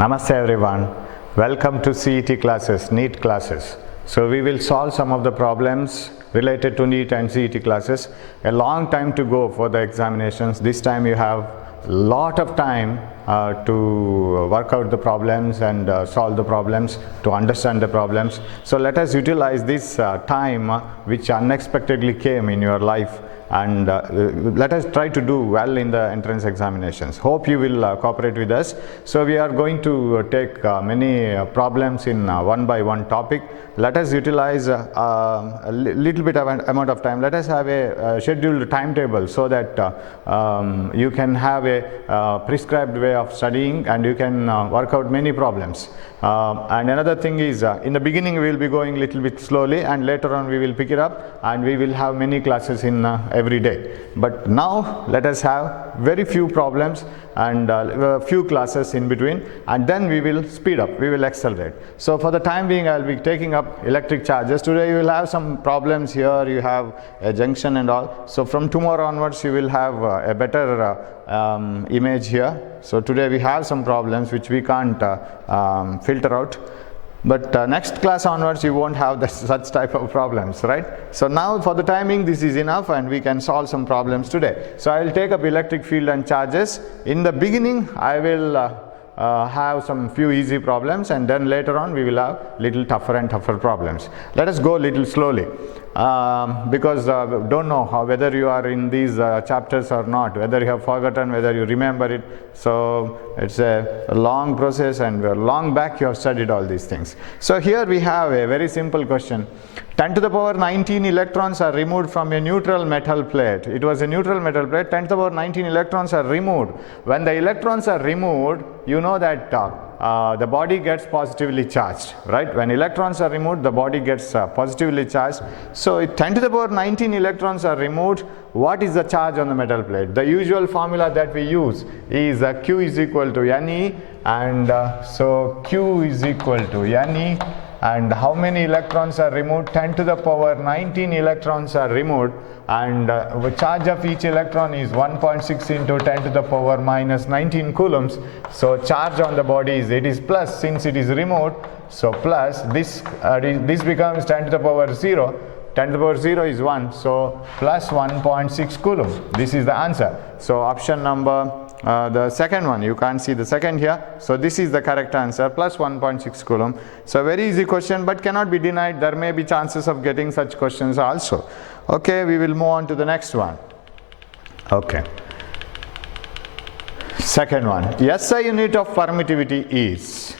Namaste everyone. Welcome to CET classes, NEET classes. So we will solve some of the problems related to NEET and CET classes. A long time to go for the examinations. This time you have a lot of time to work out the problems and solve the problems, to understand the problems. So let us utilize this time which unexpectedly came in your life, and let us try to do well in the entrance examinations. Hope you will cooperate with us. So we are going to take many problems in one by one topic. Let us utilize a little bit of an amount of time. Let us have a scheduled timetable so that you can have a prescribed way of studying and you can work out many problems. And another thing is, in the beginning we will be going a little bit slowly, and later on we will pick it up and we will have many classes in every day. But now let us have very few problems and a few classes in between, and then we will speed up, we will accelerate. So for the time being I will be taking up electric charges. Today you will have some problems here, you have a junction and all. So from tomorrow onwards you will have a better image here. So today we have some problems which we can't filter out, but next class onwards you won't have such type of problems, right? So now for the timing this is enough and we can solve some problems today. So I will take up electric field and charges. In the beginning I will have some few easy problems, and then later on we will have little tougher and tougher problems. Let us go little slowly because don't know whether you are in these chapters or not, whether you have forgotten, whether you remember it. So it's a long process, and long back you have studied all these things. So here we have a very simple question. 10 to the power 19 electrons are removed from a neutral metal plate. It was a neutral metal plate. 10 to the power 19 electrons are removed. When the electrons are removed, you know that the body gets positively charged, right? When electrons are removed, the body gets positively charged. So if 10 to the power 19 electrons are removed, what is the charge on the metal plate? The usual formula that we use is Q is equal to NE, and so Q is equal to NE. And how many electrons are removed? 10 to the power 19 electrons are removed, and the charge of each electron is 1.6 into 10 to the power minus 19 coulombs. So charge on the body is plus, since it is removed. So plus this becomes 10 to the power 0. 10 to the power 0 is 1, so plus 1.6 coulomb. This is the answer. So option number the second one, you can't see the second here, so this is the correct answer, plus 1.6 coulomb. So very easy question, but cannot be denied. There may be chances of getting such questions also. Okay, we will move on to the next one. Okay, second one, SI unit of permittivity is.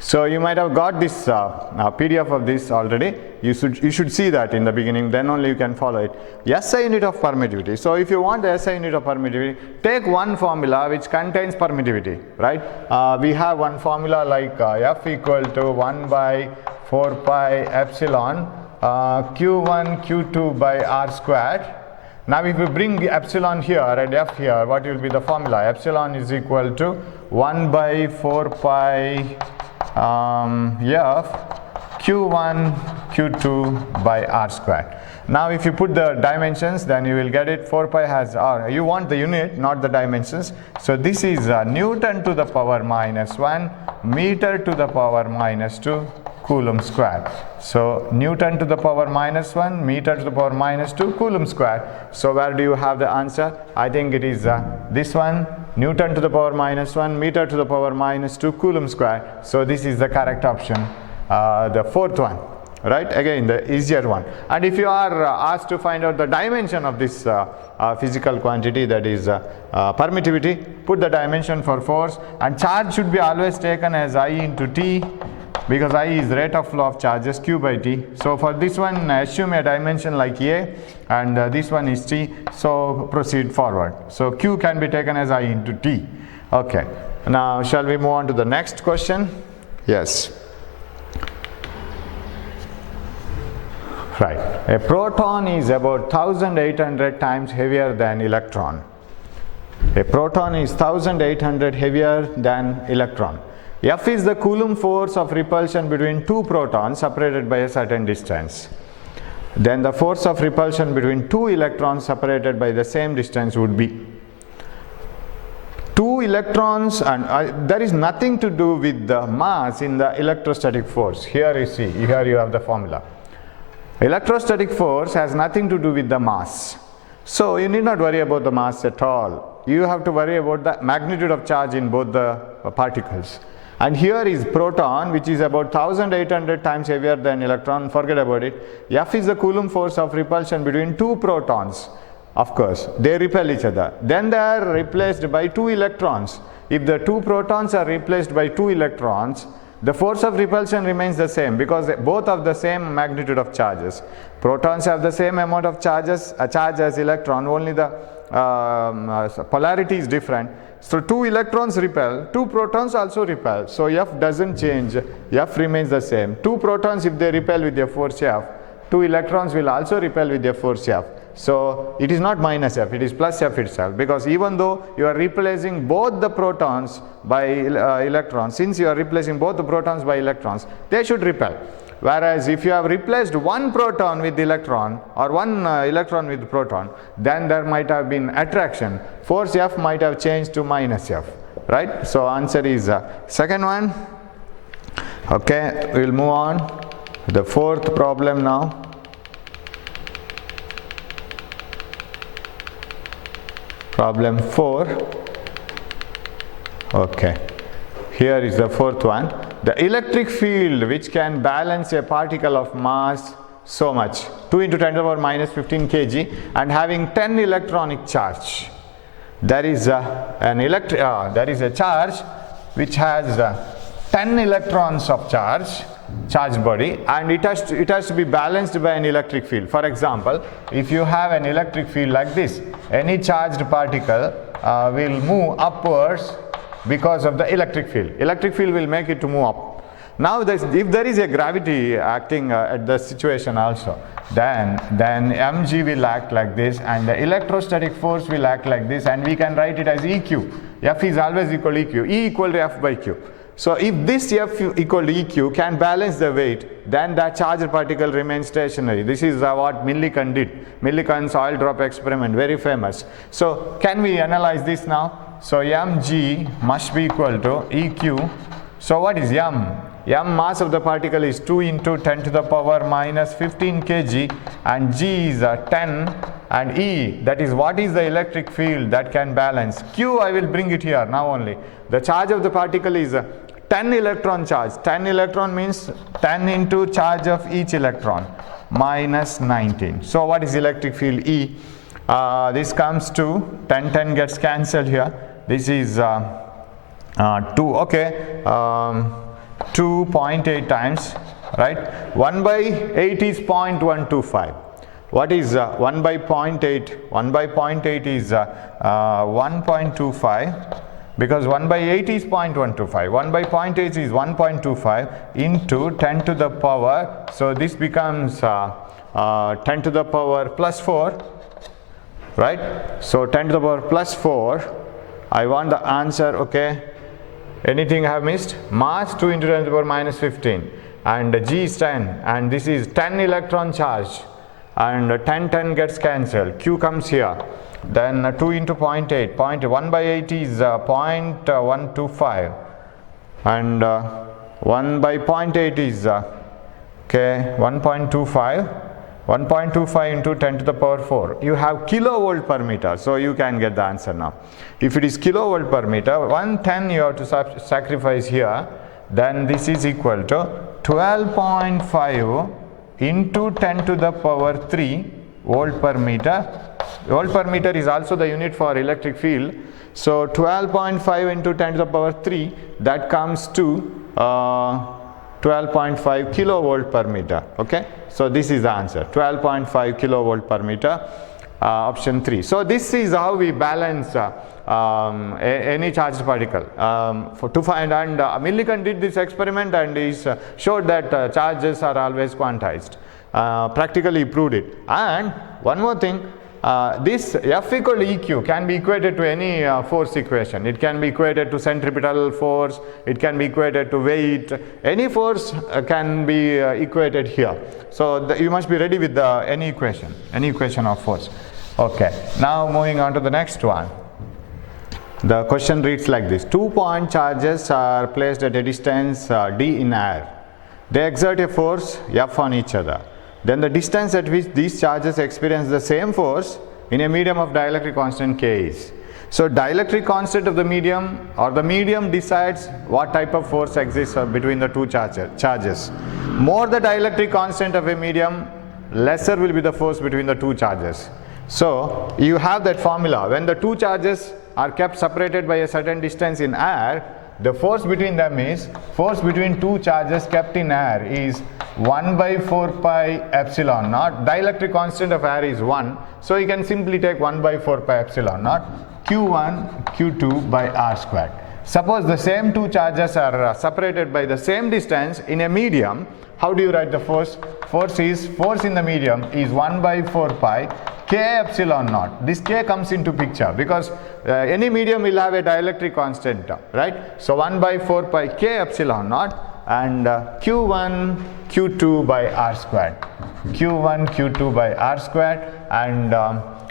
So you might have got this PDF of this already. You should see that in the beginning, then only you can follow it. SI unit of permittivity. So if you want the SI unit of permittivity, take one formula which contains permittivity, right? We have one formula like F equal to 1 by 4 pi epsilon Q1 Q2 by R squared. Now if we bring epsilon here and F here, what will be the formula? Epsilon is equal to 1 by 4 pi F Q1 Q2 by R squared. Now if you put the dimensions, then you will get it. 4 pi has R. You want the unit, not the dimensions. So this is Newton to the power minus 1 meter to the power minus 2 coulomb square. So Newton to the power minus 1 meter to the power minus 2 coulomb square. So where do you have the answer? I think it is this one, Newton to the power minus 1 meter to the power minus 2 coulomb square. So this is the correct option, the fourth one, right? Again the easier one. And if you are asked to find out the dimension of this physical quantity, that is permittivity, put the dimension for force, and charge should be always taken as I into T, because I is rate of flow of charges, Q by T. So for this one assume a dimension like A, and this one is T, so proceed forward. So Q can be taken as I into T. Okay, now shall we move on to the next question? Yes. Right, a proton is about 1800 times heavier than electron. A proton is 1800 heavier than electron. F is the Coulomb force of repulsion between two protons separated by a certain distance. Then the force of repulsion between two electrons separated by the same distance would be. Two electrons, and there is nothing to do with the mass in the electrostatic force. Here you see, here you have the formula. Electrostatic force has nothing to do with the mass. So you need not worry about the mass at all. You have to worry about the magnitude of charge in both the particles. And here is proton, which is about 1800 times heavier than electron. Forget about it. F is the Coulomb force of repulsion between two protons. Of course, they repel each other. Then they are replaced by two electrons. If the two protons are replaced by two electrons, the force of repulsion remains the same because both have the same magnitude of charges. Protons have the same amount of charge as electron, only the polarity is different. So two electrons repel, two protons also repel. So F doesn't change, F remains the same. Two protons, if they repel with their force F, two electrons will also repel with their force F. So it is not minus F, it is plus F itself, because even though you are replacing both the protons by electrons, since you are replacing both the protons by electrons, they should repel. Whereas if you have replaced one proton with electron or one electron with proton, then there might have been attraction. Force F might have changed to minus F, right? So answer is second one. Okay, we'll move on. The fourth problem now. Problem 4. Okay, here is the fourth one. The electric field which can balance a particle of mass so much, 2 into 10 to the power minus 15 kg, and having 10 electronic charge. There is a charge which has 10 electrons of charge body, and it has to be balanced by an electric field. For example, if you have an electric field like this, any charged particle will move upwards because of the electric field. Electric field will make it to move up. Now if there is a gravity acting at the situation also, then mg will act like this, and the electrostatic force will act like this, and we can write it as EQ. F is always equal to EQ, E equal to F by Q. So if this F equal to EQ can balance the weight, then the charged particle remains stationary. This is what Millikan did. Millikan's oil drop experiment, very famous. So can we analyze this now? So mg must be equal to EQ. So what is m? M mass of the particle is 2 into 10 to the power minus 15 kg, and g is 10, and E, that is what is the electric field that can balance. Q, I will bring it here now only. The charge of the particle is 10 electron charge. 10 electron means 10 into charge of each electron minus 19. So what is electric field E? This comes to 10 gets cancelled here. This is 2, okay, 2.8 times, right? 1 by 8 is 0.125. What is 1 by 0.8? 1 by 0.8 is 1.25, because 1 by 8 is 0.125. 1 by 0.8 is 1.25 into 10 to the power. So this becomes 10 to the power plus 4, right? So 10 to the power plus 4. I want the answer, okay. Anything I have missed? Mass 2 into 10 to the power minus 15, and G is 10, and this is 10 electron charge, and 10 gets cancelled. Q comes here. Then 2 into 0.8, 1 by 8 is 0.125, and 1 by 0.8 is okay 1.25. 1.25 into 10 to the power 4. You have kilovolt per meter, so you can get the answer now. If it is kilovolt per meter, 110 you have to sacrifice here, then this is equal to 12.5 into 10 to the power 3 volt per meter. Volt per meter is also the unit for electric field. So 12.5 into 10 to the power 3, that comes to 12.5 kilovolt per meter. Okay, so this is the answer, 12.5 kilovolt per meter, option 3. So this is how we balance any charged particle to find, and Millikan did this experiment, and he showed that charges are always quantized. Practically proved it. And one more thing, this F equal to EQ can be equated to any force equation. It can be equated to centripetal force, it can be equated to weight, any force can be equated here. So you must be ready with any equation of force. Okay, now moving on to the next one. The question reads like this: 2-point charges are placed at a distance d in air. They exert a force F on each other. Then the distance at which these charges experience the same force in a medium of dielectric constant K is. So dielectric constant of the medium, or the medium, decides what type of force exists between the two charges. More the dielectric constant of a medium, lesser will be the force between the two charges. So you have that formula: when the two charges are kept separated by a certain distance in air, the force between them is, force between two charges kept in air is 1 by 4 pi epsilon naught. Dielectric constant of air is 1, so you can simply take 1 by 4 pi epsilon naught q1 q2 by r squared. Suppose the same two charges are separated by the same distance in a medium. How do you write the force? Force in the medium is 1 by 4 pi k epsilon naught. This k comes into picture because any medium will have a dielectric constant, right? So 1 by 4 pi k epsilon naught and q1 q2 by r squared. q1 q2 by r squared, and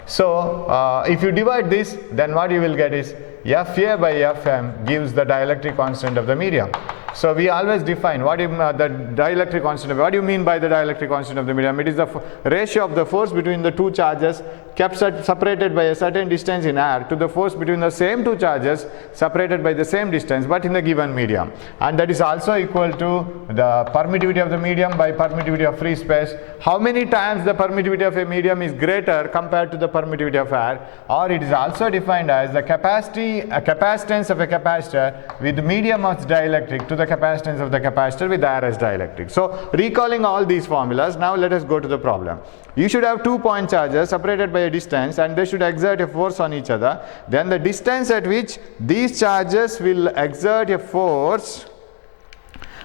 so if you divide this, then what you will get is Fa by Fm gives the dielectric constant of the medium. So we always define what the dielectric constant. What do you mean by the dielectric constant of the medium? It is the ratio of the force between the two charges kept separated by a certain distance in air to the force between the same two charges separated by the same distance but in the given medium. And that is also equal to the permittivity of the medium by permittivity of free space. How many times the permittivity of a medium is greater compared to the permittivity of air? Or it is also defined as the capacitance of a capacitor with medium as dielectric to the capacitance of the capacitor with air as dielectric. So recalling all these formulas, now let us go to the problem. You should have 2-point charges separated by a distance and they should exert a force on each other. Then the distance at which these charges will exert a force,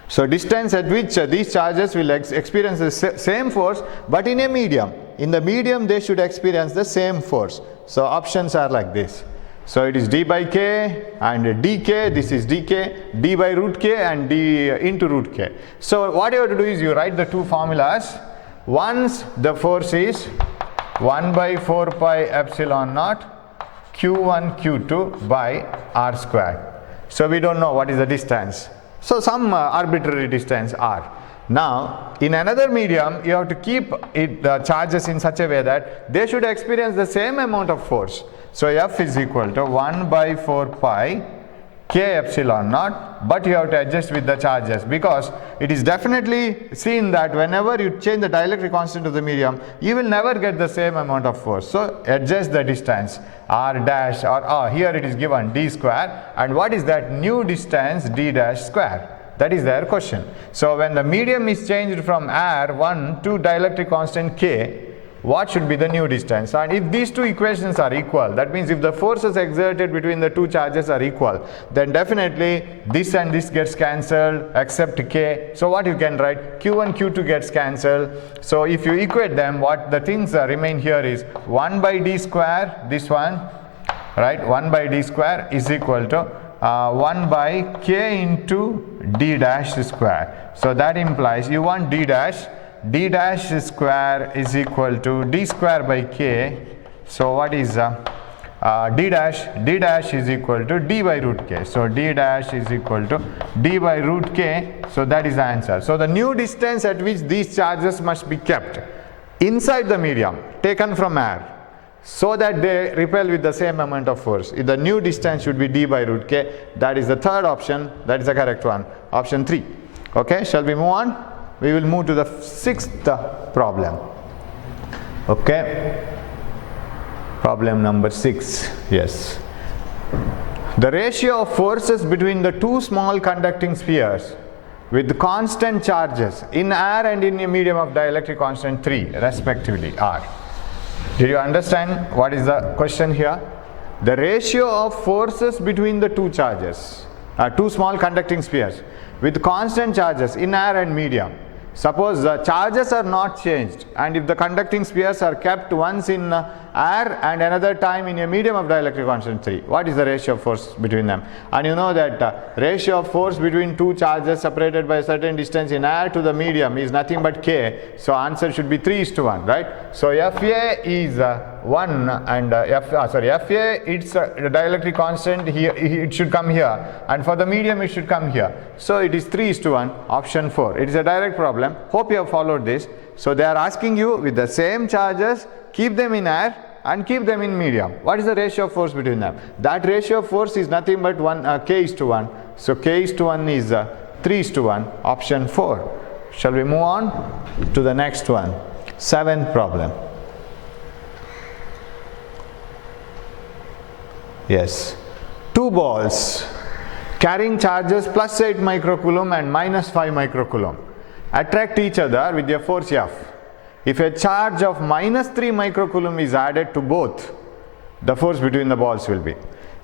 so distance at which these charges will experience the same force but in a medium. In the medium they should experience the same force. So options are like this. So it is d by k and dk, this is dk, d by root k and d into root k. So what you have to do is you write the two formulas. Once the force is 1 by 4 pi epsilon naught q1 q2 by r squared. So we don't know what is the distance. So some arbitrary distance r. Now in another medium you have to keep the charges in such a way that they should experience the same amount of force. So F is equal to 1 by 4 pi k epsilon naught, but you have to adjust with the charges because it is definitely seen that whenever you change the dielectric constant of the medium, you will never get the same amount of force. So adjust the distance r dash, or here it is given d square, and what is that new distance? D dash square. That is their question. So when the medium is changed from r1 to dielectric constant k, what should be the new distance? And if these two equations are equal, that means if the forces exerted between the two charges are equal, then definitely this and this gets cancelled except k. So what you can write? q1 q2 gets cancelled. So if you equate them, what the things remain here is 1 by d square, this one, right? 1 by d square is equal to 1 by k into d dash square. So that implies you want d dash square is equal to d square by k. So what is d dash is equal to d by root k. So d dash is equal to d by root k. So that is the answer. So the new distance at which these charges must be kept inside the medium taken from air so that they repel with the same amount of force. If the new distance should be d by root k. That is the third option. That is the correct one. Option 3. Okay, shall we move on? We will move to the 6th problem. Okay, problem number 6. Yes, the ratio of forces between the two small conducting spheres with constant charges in air and in a medium of dielectric constant 3 respectively are. Did you understand what is the question here? The ratio of forces between the two charges, two small conducting spheres with constant charges in air and medium. Suppose the charges are not changed and if the conducting spheres are kept once in air and another time in a medium of dielectric constant 3. What is the ratio of force between them? And you know that ratio of force between two charges separated by a certain distance in air to the medium is nothing but K. So answer should be 3:1, right? So Fa is 1 and Fa, it's a dielectric constant here, it should come here, and for the medium it should come here. So it is 3:1, option 4. It is a direct problem. Hope you have followed this. So they are asking you with the same charges, keep them in air and keep them in medium. What is the ratio of force between them? That ratio of force is nothing but K:1. So K:1 is 3:1, option 4. Shall we move on to the next one? 7th problem. Yes. Two balls carrying charges plus 8 microcoulomb and minus 5 microcoulomb attract each other with a force F. If a charge of minus 3 microcoulomb is added to both, the force between the balls will be.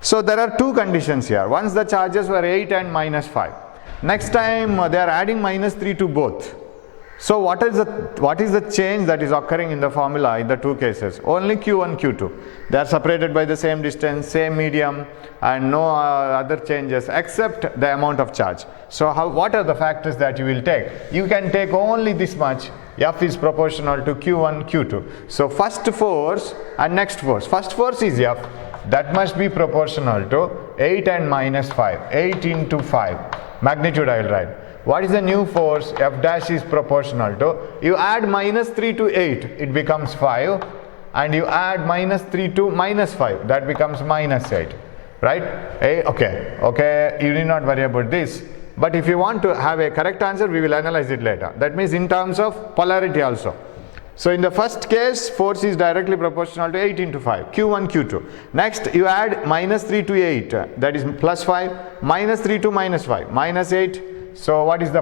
So there are two conditions here. Once the charges were 8 and minus 5. Next time they are adding minus 3 to both. So what is the change that is occurring in the formula in the two cases? Only Q1, Q2. They are separated by the same distance, same medium, and no other changes except the amount of charge. So what are the factors that you will take? You can take only this much. F is proportional to Q1, Q2. So first force and next force. First force is F. That must be proportional to 8 and minus 5. 8 into 5. Magnitude I will write. What is the new force? F dash is proportional to, you add minus 3 to 8, it becomes 5, and you add minus 3 to minus 5, that becomes minus 8, right? Okay, you need not worry about this. But if you want to have a correct answer, we will analyze it later. That means in terms of polarity also. So in the first case, force is directly proportional to 8 into 5, Q1, Q2. Next, you add minus 3 to 8, that is plus 5, minus 3 to minus 5, minus 8. So what is the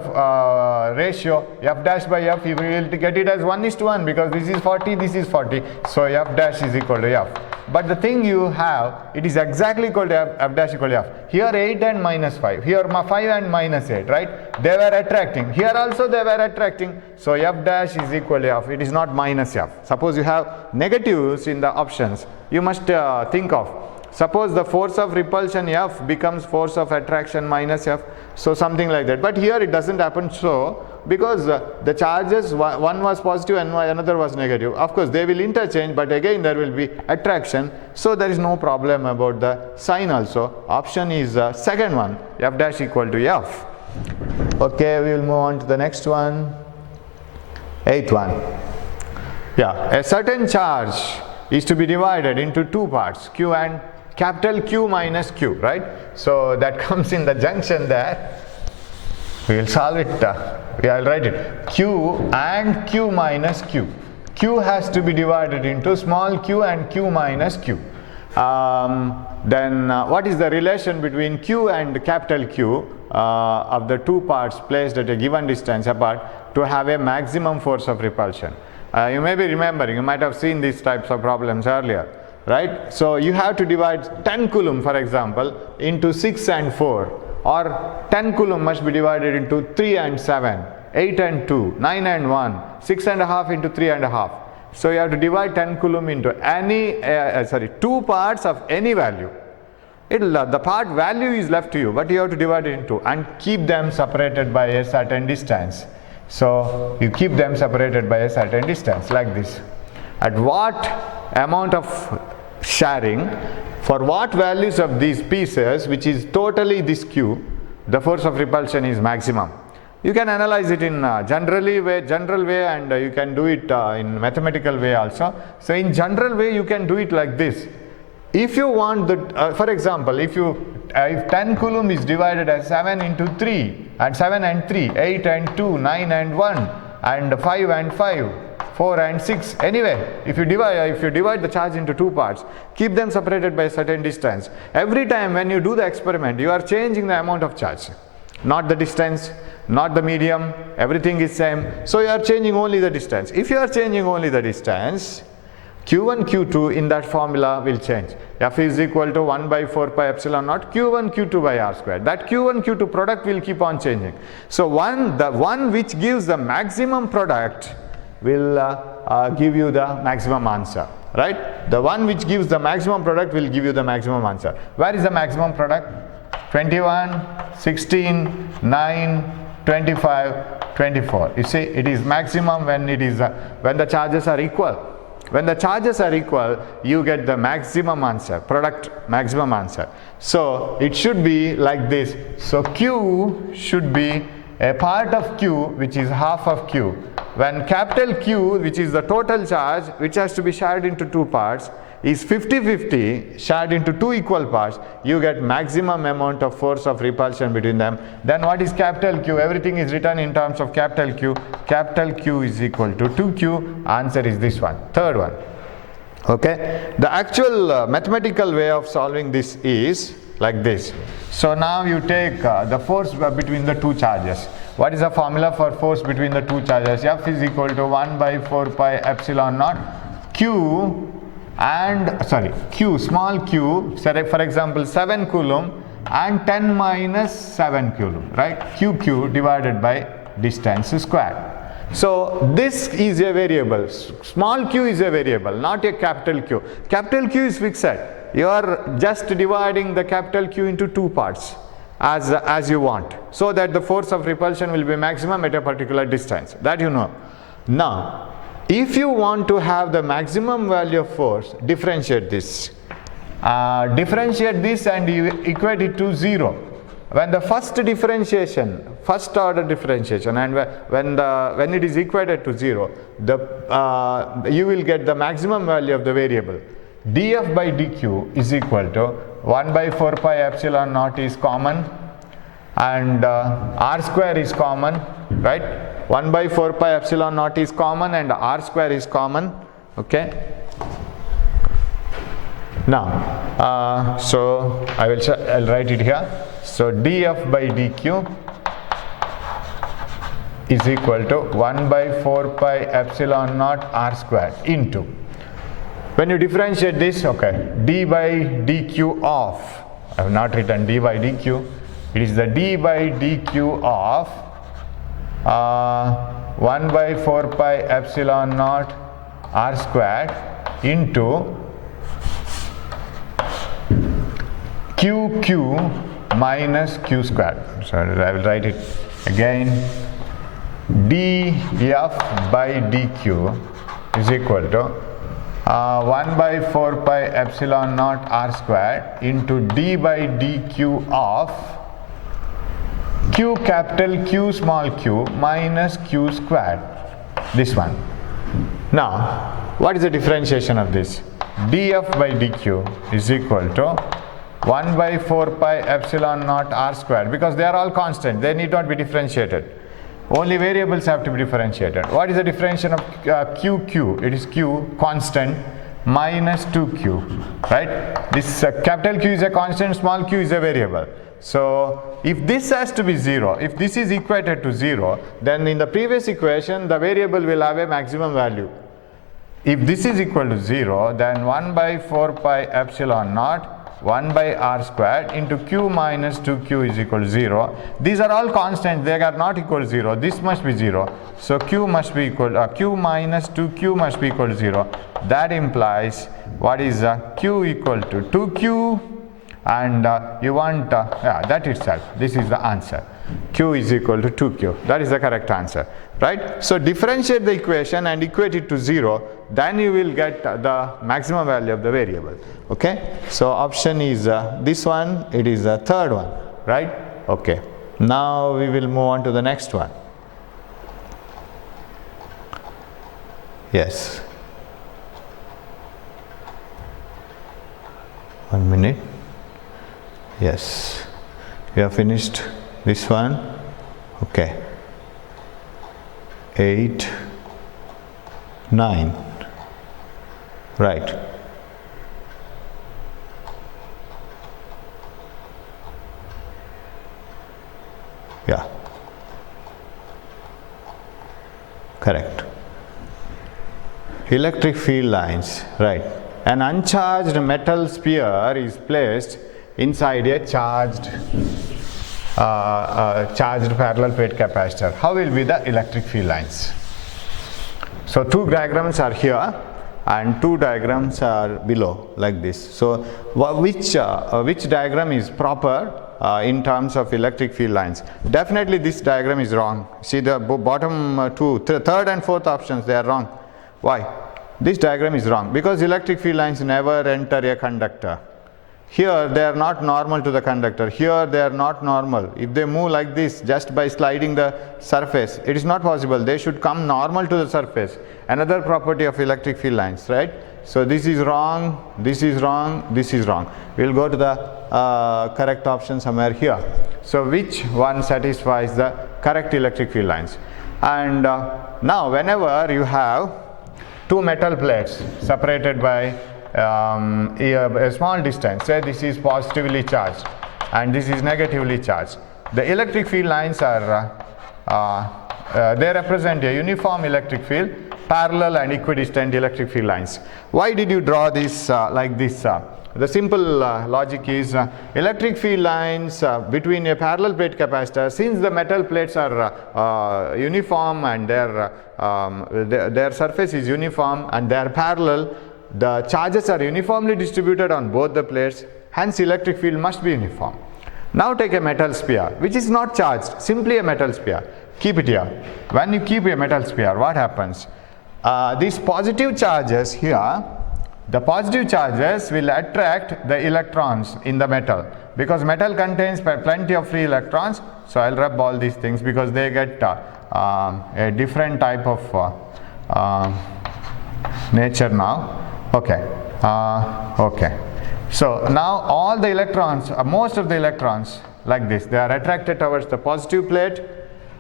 ratio? F dash by F, you will get it as 1:1 because this is 40, this is 40. So F dash is equal to F. But the thing you have, it is exactly equal to F dash equal to F. Here 8 and minus 5. Here 5 and minus 8, right? They were attracting. Here also they were attracting. So F dash is equal to F. It is not minus F. Suppose you have negatives in the options. You must think of. Suppose the force of repulsion F becomes force of attraction minus F. So something like that. But here it doesn't happen so, because the charges, one was positive and another was negative. Of course they will interchange, but again there will be attraction. So there is no problem about the sign also. Option is second one, F dash equal to F. Okay, we will move on to the next one. 8th one. Yeah, a certain charge is to be divided into two parts, Q and capital Q minus Q, right? So that comes in the junction there. We will solve it. I'll write it. Q and Q minus Q. Q has to be divided into small q and Q minus Q. Then what is the relation between Q and capital Q of the two parts placed at a given distance apart to have a maximum force of repulsion? You may be remembering, you might have seen these types of problems earlier, right? So you have to divide 10 coulomb, for example, into 6 and 4, or 10 coulomb must be divided into 3 and 7, 8 and 2, 9 and 1, 6 and a half into 3 and a half. So you have to divide 10 coulomb into any, two parts of any value. The part value is left to you, but you have to divide it into and keep them separated by a certain distance. So you keep them separated by a certain distance like this. At what amount of sharing, for what values of these pieces, which is totally this Q, the force of repulsion is maximum. You can analyze it in general way, and you can do it in mathematical way also. So in general way you can do it like this. If you want the, for example, if 10 coulomb is divided as 7 into 3, and 7 and 3, 8 and 2, 9 and 1, and 5 and 5, 4 and 6. Anyway, if you divide the charge into two parts, keep them separated by a certain distance. Every time when you do the experiment, you are changing the amount of charge, not the distance, not the medium, everything is same. So you are changing only the distance. If you are changing only the distance, Q1, Q2 in that formula will change. F is equal to 1 by 4 pi epsilon naught Q1, Q2 by R squared. That Q1, Q2 product will keep on changing. So the one which gives the maximum product will give you the maximum answer. right? The one which gives the maximum product will give you the maximum answer. Where is the maximum product? 21, 16, 9, 25, 24. You see, it is maximum when it is when the charges are equal. When the charges are equal, you get the maximum answer, product maximum answer. So it should be like this. So Q should be a part of Q, which is half of Q. When capital Q, which is the total charge, which has to be shared into two parts, is 50-50 shared into two equal parts, you get maximum amount of force of repulsion between them. Then what is capital Q? Everything is written in terms of capital Q. Capital Q is equal to 2Q. Answer is this one, third one. Okay, the actual mathematical way of solving this is like this. So now you take the force between the two charges. What is the formula for force between the two charges? F is equal to 1 by 4 pi epsilon naught Q and Q, small q, for example 7 coulomb and 10 minus 7 coulomb, right? QQ divided by distance squared. So this is a variable. Small q is a variable, not a capital Q. Capital Q is fixed. You are just dividing the capital Q into two parts as you want, so that the force of repulsion will be maximum at a particular distance. That you know. Now, if you want to have the maximum value of force, differentiate this. Differentiate this and you equate it to 0. When the first differentiation, first order differentiation, and when it is equated to 0, you will get the maximum value of the variable. dF by dQ is equal to 1 by 4 pi epsilon naught is common, and r square is common, right? 1 by 4 pi epsilon naught is common and r square is common. Okay. Now, so I'll write it here. So dF by dQ is equal to 1 by 4 pi epsilon naught r square into, when you differentiate this, okay, d by dq of, I have not written d by dq, it is the d by dq of 1 by 4 pi epsilon naught r squared into qq minus q squared. So I will write it again. dF by dq is equal to 1 by 4 pi epsilon naught r squared into d by dq of q capital Q small q minus q squared. This one. Now, what is the differentiation of this? dF by dq is equal to 1 by 4 pi epsilon naught r squared, because they are all constant, they need not be differentiated. Only variables have to be differentiated. What is the differentiation of QQ? It is Q constant minus 2Q, right? This capital Q is a constant, small q is a variable. So if this has to be 0, if this is equated to 0, then in the previous equation the variable will have a maximum value. If this is equal to 0, then 1 by 4 pi epsilon naught 1 by r squared into q minus 2q is equal to 0. These are all constants, they are not equal to 0. This must be 0. So q must be equal q minus 2q must be equal to 0. That implies what is q equal to 2q, and you want that itself. This is the answer. Q is equal to 2q. That is the correct answer, right? So differentiate the equation and equate it to 0, then you will get the maximum value of the variable. Okay, so option is this one, it is the third one, right? Okay, now we will move on to the next one. Yes, 1 minute. Yes, we have finished this one. Okay, 8, 9, right. Yeah, correct. Electric field lines, right. An uncharged metal sphere is placed inside a charged parallel plate capacitor. How will be the electric field lines? So two diagrams are here. and two diagrams are below like this. So which diagram is proper in terms of electric field lines? Definitely this diagram is wrong. See the bottom third and fourth options, they are wrong. Why? This diagram is wrong because electric field lines never enter a conductor. Here they are not normal to the conductor. Here they are not normal. If they move like this just by sliding the surface, it is not possible. They should come normal to the surface. Another property of electric field lines, right? So this is wrong, this is wrong, this is wrong. We will go to the correct option somewhere here. So which one satisfies the correct electric field lines? And now whenever you have two metal plates separated by a small distance, say this is positively charged and this is negatively charged, the electric field lines are they represent a uniform electric field, parallel and equidistant electric field lines. Why did you draw this like this? The simple logic is electric field lines between a parallel plate capacitor, since the metal plates are uniform and their surface is uniform and they are parallel, the charges are uniformly distributed on both the plates, hence electric field must be uniform. Now take a metal sphere which is not charged, simply a metal sphere. Keep it here. When you keep a metal sphere, what happens? These positive charges here, the positive charges will attract the electrons in the metal because metal contains plenty of free electrons. So I'll rub all these things because they get a different type of nature now. Okay. Okay. So now all the electrons, most of the electrons like this, they are attracted towards the positive plate,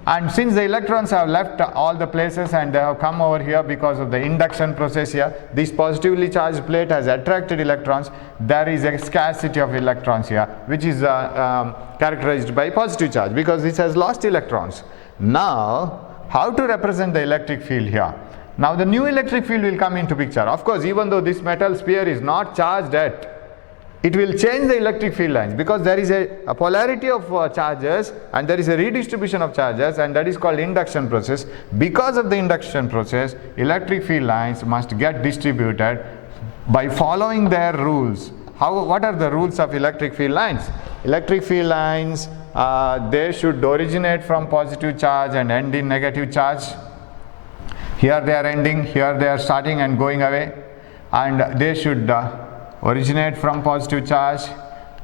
and since the electrons have left all the places and they have come over here because of the induction process here, this positively charged plate has attracted electrons. There is a scarcity of electrons here which is characterized by positive charge because this has lost electrons. Now how to represent the electric field here? Now the new electric field will come into picture. Of course, even though this metal sphere is not charged yet, it will change the electric field lines because there is a polarity of charges and there is a redistribution of charges, and that is called induction process. Because of the induction process, electric field lines must get distributed by following their rules. What are the rules of electric field lines? Electric field lines, they should originate from positive charge and end in negative charge. Here they are ending, here they are starting and going away, and they should originate from positive charge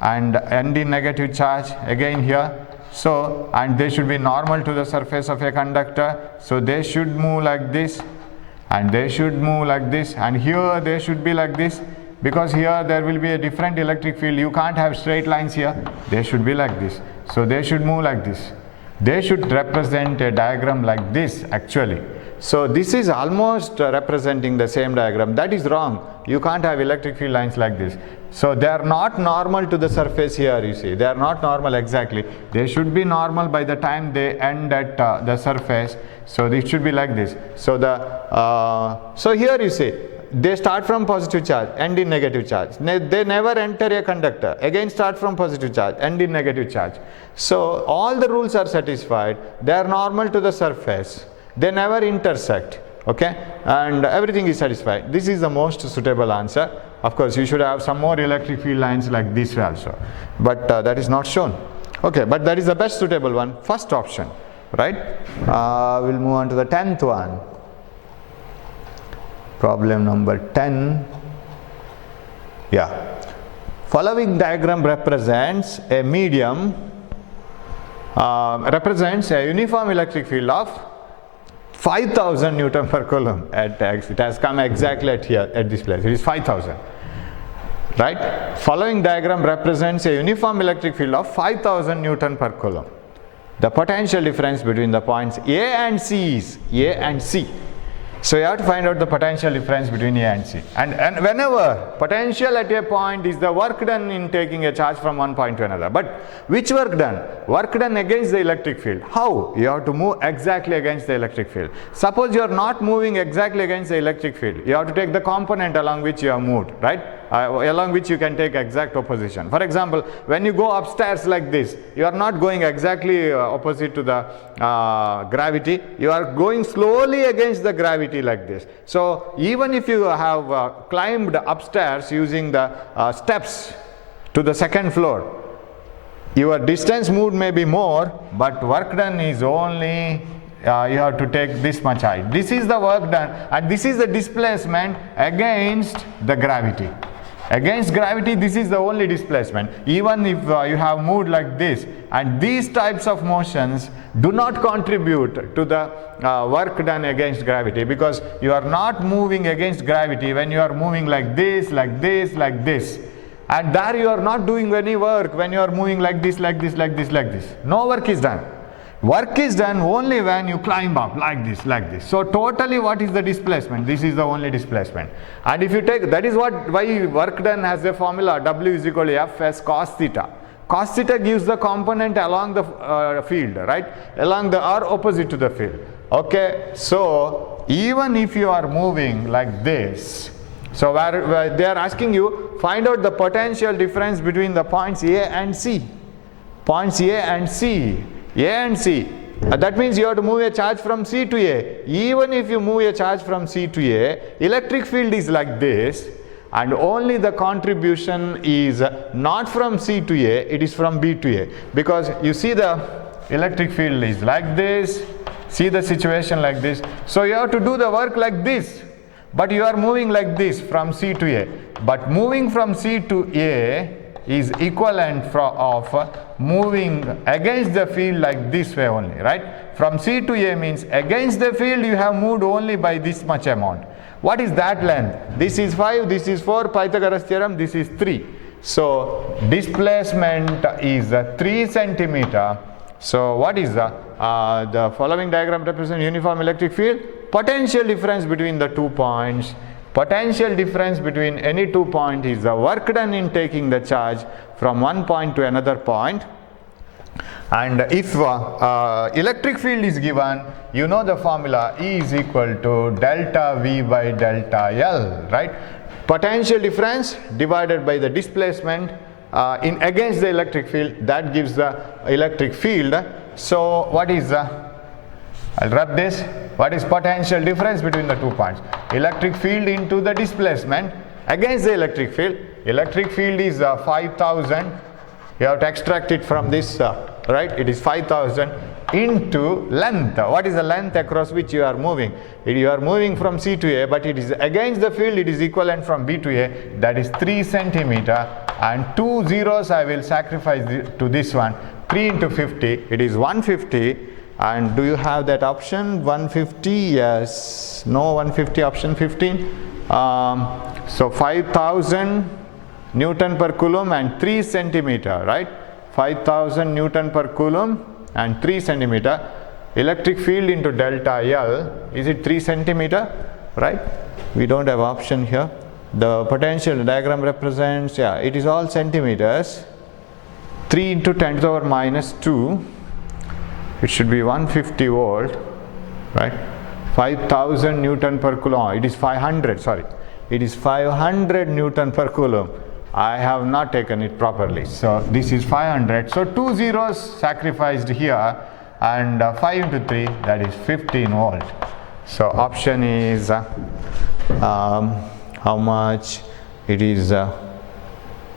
and end in negative charge again here. So, and they should be normal to the surface of a conductor. So they should move like this and they should move like this, and here they should be like this because here there will be a different electric field. You can't have straight lines here. They should be like this. So they should move like this. They should represent a diagram like this actually. So this is almost representing the same diagram. That is wrong. You can't have electric field lines like this. So they are not normal to the surface here, you see. They are not normal exactly. They should be normal by the time they end at the surface. So it should be like this. So so here you see, they start from positive charge, end in negative charge. They never enter a conductor. Again start from positive charge, end in negative charge. So all the rules are satisfied. They are normal to the surface. They never intersect, okay, and everything is satisfied. This is the most suitable answer. Of course, you should have some more electric field lines like this also, but that is not shown. Okay, but that is the best suitable one, first option, right? We'll move on to the 10th one. Problem number 10. Yeah. Following diagram represents a medium, represents a uniform electric field of 5,000 Newton per Coulomb at X. It has come exactly at here, at this place. It is 5,000. Right? Following diagram represents a uniform electric field of 5,000 Newton per Coulomb. The potential difference between the points A and C is A and C. So you have to find out the potential difference between A and C. And whenever potential at a point is the work done in taking a charge from one point to another. But which work done? Work done against the electric field. How? You have to move exactly against the electric field. Suppose you are not moving exactly against the electric field. You have to take the component along which you have moved, right? along which you can take exact opposition. For example, when you go upstairs like this, you are not going exactly opposite to the gravity, you are going slowly against the gravity like this. So even if you have climbed upstairs using the steps to the second floor, your distance moved may be more, but work done is only you have to take this much height. This is the work done, and this is the displacement against the gravity. Against gravity, this is the only displacement. Even if you have moved like this, and these types of motions do not contribute to the work done against gravity, because you are not moving against gravity when you are moving like this, like this, like this. And there you are not doing any work when you are moving like this, like this, like this, like this. No work is done. Work is done only when you climb up like this, like this. So totally what is the displacement? This is the only displacement. And if you take, that is why work done has a formula, W is equal to F as cos theta. Cos theta gives the component along the field, right? Along the or opposite to the field. Okay, so even if you are moving like this, so where they are asking you, find out the potential difference between the points A and C. Points A and C. A and C. That means you have to move a charge from C to A. Even if you move a charge from C to A, electric field is like this, and only the contribution is not from C to A, it is from B to A. Because you see the electric field is like this, see the situation like this. So you have to do the work like this. But you are moving like this from C to A. But moving from C to A is equivalent of moving against the field like this way only, right? From C to A means against the field you have moved only by this much amount. What is that length? This is 5, this is 4, Pythagoras theorem, this is 3. So displacement is 3 centimeter. So what is the following diagram represents uniform electric field? Potential difference between the 2 points. Potential difference between any 2 points is the work done in taking the charge from one point to another point. And if electric field is given, you know the formula E is equal to delta V by delta L, right? Potential difference divided by the displacement in against the electric field, that gives the electric field. So what is I'll rub this. What is potential difference between the 2 points? Electric field into the displacement against the electric field. Electric field is 5,000. You have to extract it from this, right? It is 5,000 into length. What is the length across which you are moving? You are moving from C to A, but it is against the field, it is equivalent from B to A. That is 3 centimeter. And 2 zeros I will sacrifice to this one. 3 into 50, it is 150. And do you have that option 150? Yes. No 150, option 15. So 5,000 Newton per Coulomb and 3 centimeter, right? 5,000 Newton per Coulomb and 3 centimeter. Electric field into delta L, is it 3 centimeter, right? We don't have option here. The potential diagram represents, yeah, it is all centimeters. 3 into 10 to the power minus 2. It should be 150 volt, right? 5,000 Newton per Coulomb. It is 500, sorry. It is 500 Newton per Coulomb. I have not taken it properly. So this is 500. So 2 zeros sacrificed here, and 5 into 3, that is 15 volt. So option is how much? It is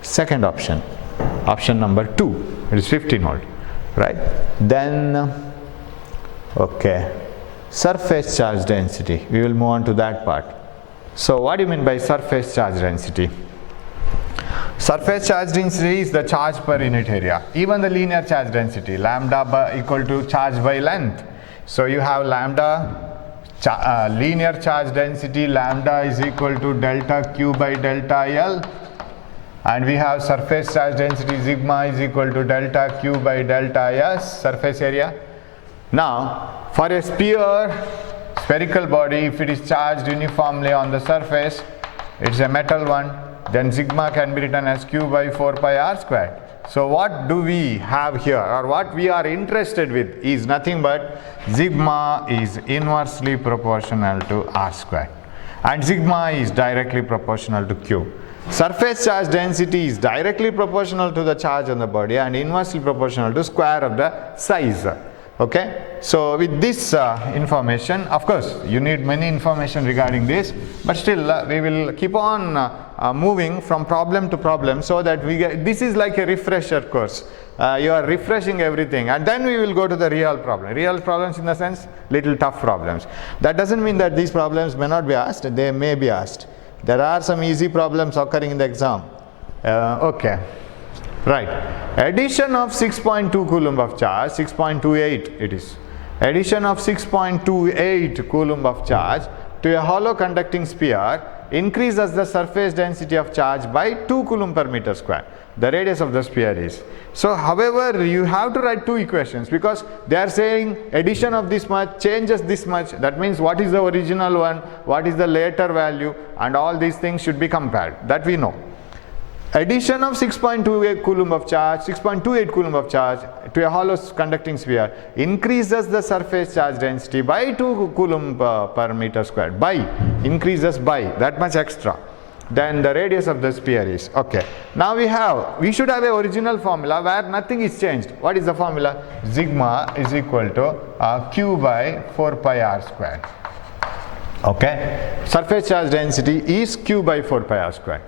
second option. Option number 2. It is 15 volt. Right? Then, okay, surface charge density. We will move on to that part. So what do you mean by surface charge density? Surface charge density is the charge per unit area. Even the linear charge density, lambda equal to charge by length. So you have lambda, linear charge density, lambda is equal to delta Q by delta L. And we have surface charge density, sigma is equal to delta Q by delta S, surface area. Now, for a spherical body, if it is charged uniformly on the surface, it's a metal one, then sigma can be written as Q by 4 pi r squared. So what do we have here, or what we are interested with is nothing but sigma is inversely proportional to r squared. And sigma is directly proportional to Q. Surface charge density is directly proportional to the charge on the body and inversely proportional to square of the size. Okay, so with this information, of course you need many information regarding this, but still we will keep on moving from problem to problem, so that we get, this is like a refresher course. You are refreshing everything, and then we will go to the real problem. Real problems in the sense little tough problems. That doesn't mean that these problems may not be asked, they may be asked. There are some easy problems occurring in the exam. Okay. Right. Addition of 6.2 coulomb of charge, 6.28 it is. Addition of 6.28 coulomb of charge to a hollow conducting sphere increases the surface density of charge by 2 coulomb per meter square. The radius of the sphere is. So, however, you have to write two equations, because they are saying addition of this much changes this much. That means what is the original one, what is the later value, and all these things should be compared. That we know. Addition of 6.28 coulomb of charge, 6.28 coulomb of charge to a hollow conducting sphere increases the surface charge density by 2 coulomb per meter squared. By, increases by that much extra. Then the radius of the sphere is. Okay. Now we should have a original formula where nothing is changed. What is the formula? Sigma is equal to Q by 4 pi r squared. Okay. Surface charge density is Q by 4 pi r squared.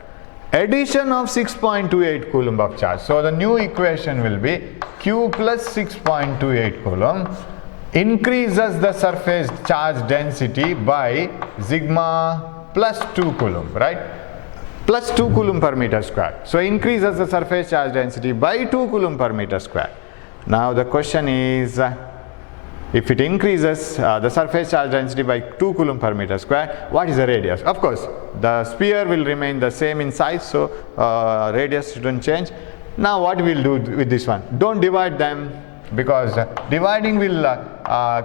Addition of 6.28 coulomb of charge. So the new equation will be Q plus 6.28 coulomb increases the surface charge density by sigma plus 2 coulomb, right? Plus 2 coulomb per meter square. So increases the surface charge density by 2 coulomb per meter square. Now the question is, if it increases the surface charge density by 2 coulomb per meter square, what is the radius? Of course, the sphere will remain the same in size, so radius shouldn't change. Now what we will do with this one? Don't divide them, because dividing will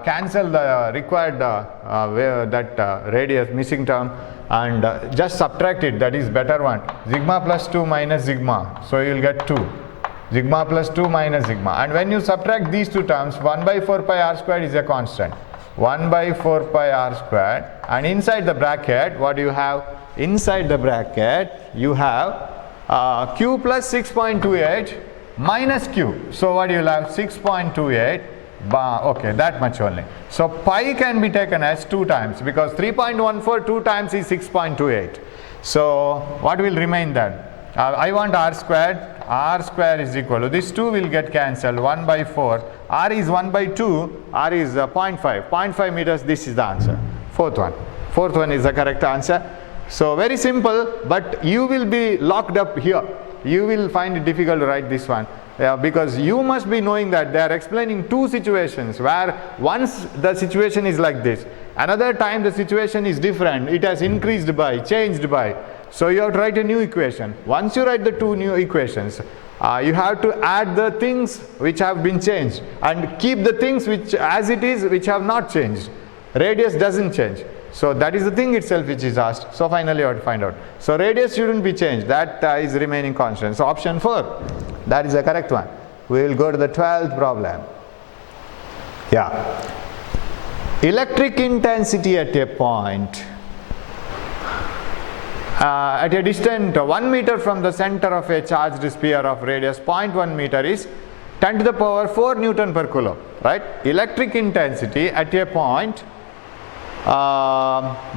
cancel the required radius missing term, and just subtract it. That is better one. Sigma plus 2 minus sigma, so you will get 2. Sigma plus 2 minus sigma, and when you subtract these two terms, 1 by 4 pi r squared is a constant. 1 by 4 pi r squared, and inside the bracket, what do you have? Inside the bracket you have Q plus 6.28 minus Q. So what do you have? 6.28. Okay, that much only. So pi can be taken as 2 times, because 3.14 2 times is 6.28. So what will remain then? I want r squared. R square is equal to, this 2 will get cancelled, 1 by 4. R is 1 by 2, R is 0.5. 0.5 meters, this is the answer. Fourth one is the correct answer. So very simple, but you will be locked up here. You will find it difficult to write this one. Because you must be knowing that they are explaining two situations, where once the situation is like this, another time the situation is different, it has increased by, changed by. So you have to write a new equation. Once you write the two new equations, you have to add the things which have been changed and keep the things which as it is which have not changed. Radius doesn't change. So that is the thing itself which is asked. So finally you have to find out. So radius shouldn't be changed. That is remaining constant. So option 4, that is the correct one. We will go to the 12th problem. Yeah. Electric intensity at a point at a distance 1 meter from the center of a charged sphere of radius 0.1 meter is 10 to the power 4 Newton per coulomb, right? Electric intensity at a point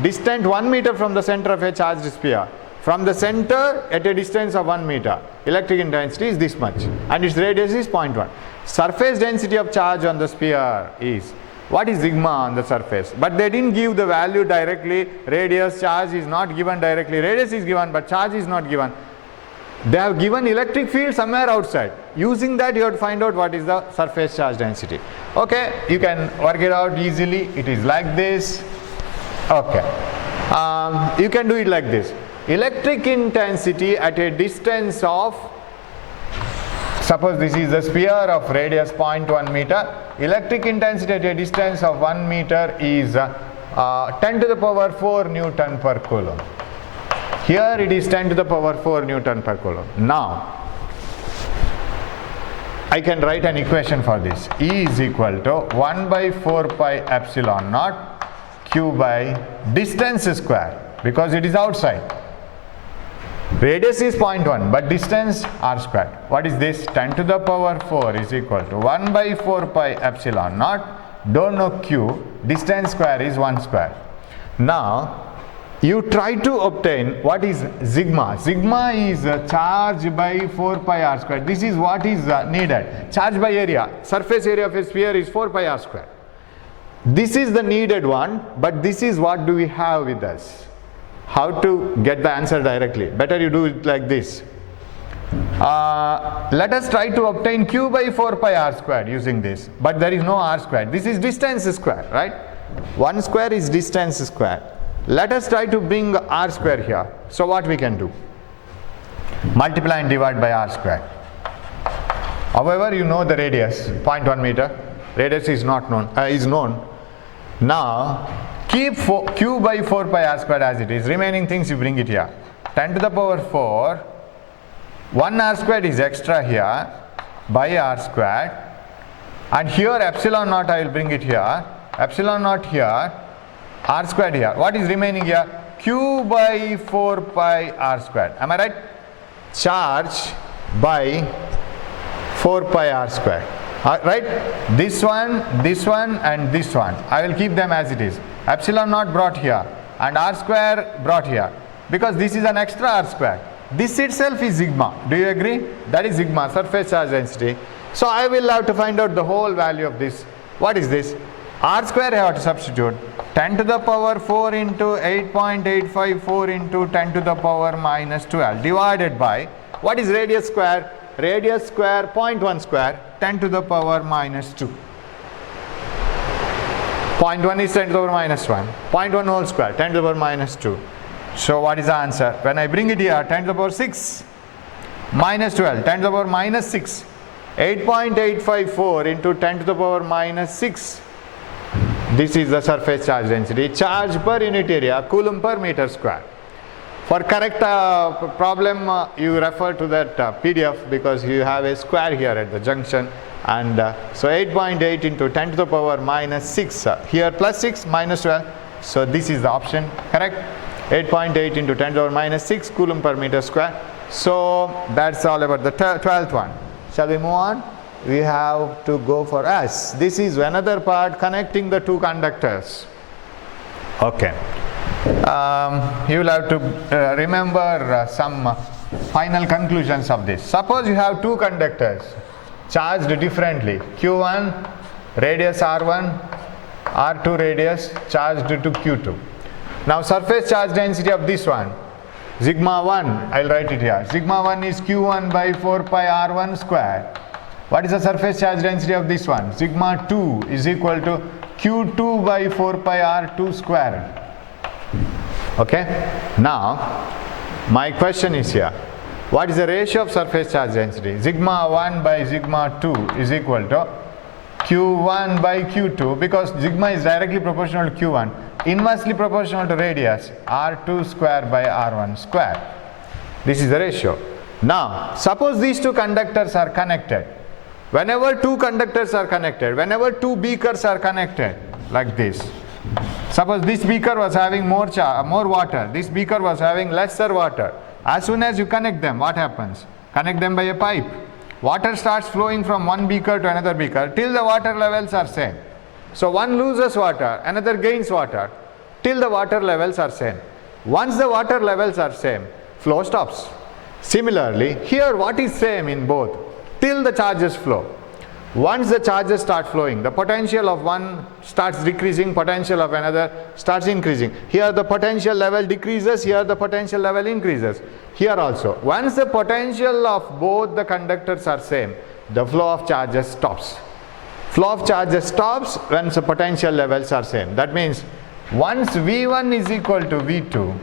distant 1 meter from the center of a charged sphere. From the center at a distance of 1 meter, electric intensity is this much, and its radius is 0.1. Surface density of charge on the sphere is, what is sigma on the surface? But they didn't give the value directly. Radius, charge is not given directly. Radius is given, but charge is not given. They have given electric field somewhere outside. Using that, you have to find out what is the surface charge density. Okay, you can work it out easily. It is like this. Okay, you can do it like this. Electric intensity at a distance of, suppose this is the sphere of radius 0.1 meter. Electric intensity at a distance of 1 meter is 10 to the power 4 Newton per coulomb. Here it is 10 to the power 4 Newton per coulomb. Now, I can write an equation for this. E is equal to 1 by 4 pi epsilon naught Q by distance square, because it is outside. Radius is 0.1, but distance r squared. What is this? 10 to the power 4 is equal to 1 by 4 pi epsilon naught. Don't know q. Distance square is 1 square. Now, you try to obtain what is sigma. Sigma is charge by 4 pi r squared. This is what is needed. Charge by area. Surface area of a sphere is 4 pi r squared. This is the needed one, but this is what do we have with us. How to get the answer directly? Better you do it like this. Let us try to obtain q by 4 pi r squared using this, but there is no r squared. This is distance square, right? 1 square is distance square. Let us try to bring r square here. So what we can do? Multiply and divide by r square. However, you know the radius, 0.1 meter. Radius is not known, is known. Now, keep q by 4 pi r squared as it is. Remaining things you bring it here. 10 to the power 4. 1 r squared is extra here by r squared. And here epsilon naught I will bring it here. Epsilon naught here. R squared here. What is remaining here? Q by 4 pi r squared. Am I right? Charge by 4 pi r squared. Right? This one, and this one. I will keep them as it is. Epsilon naught brought here and r square brought here. Because this is an extra r square. This itself is sigma. Do you agree? That is sigma, surface charge density. So I will have to find out the whole value of this. What is this? R square I have to substitute. 10 to the power 4 into 8.854 into 10 to the power minus 12 divided by, what is radius square? Radius square 0.1 square, 10 to the power minus 2. 0.1 is 10 to the power minus 1. 0.1 whole square, 10 to the power minus 2. So what is the answer? When I bring it here, 10 to the power 6 minus 12, 10 to the power minus 6. 8.854 into 10 to the power minus 6. This is the surface charge density. Charge per unit area, coulomb per meter square. For correct problem, you refer to that PDF because you have a square here at the junction. And so 8.8 into 10 to the power minus 6. Here plus 6 minus 12. So this is the option, correct? 8.8 into 10 to the power minus 6 coulomb per meter square. So that's all about the 12th one. Shall we move on? We have to go for S. This is another part connecting the two conductors. Okay. You will have to remember some final conclusions of this. Suppose you have two conductors charged differently. Q1 radius R1, R2 radius charged to Q2. Now surface charge density of this one, sigma 1, I will write it here. Sigma 1 is Q1 by 4 pi R1 square. What is the surface charge density of this one? Sigma 2 is equal to Q2 by 4 pi R2 square. Okay. Now, my question is here. What is the ratio of surface charge density? Sigma 1 by sigma 2 is equal to Q1 by Q2, because sigma is directly proportional to Q1, inversely proportional to radius R2 square by R1 square. This is the ratio. Now, suppose these two conductors are connected. Whenever two conductors are connected, whenever two beakers are connected, like this. Suppose this beaker was having more water, this beaker was having lesser water. As soon as you connect them, what happens? Connect them by a pipe. Water starts flowing from one beaker to another beaker till the water levels are same. So one loses water, another gains water, till the water levels are same. Once the water levels are same, flow stops. Similarly, here what is same in both? Till the charges flow. Once the charges start flowing, the potential of one starts decreasing, potential of another starts increasing. Here the potential level decreases, here the potential level increases. Here also. Once the potential of both the conductors are same, the flow of charges stops. Flow of charges stops when the potential levels are same. That means once V1 is equal to V2,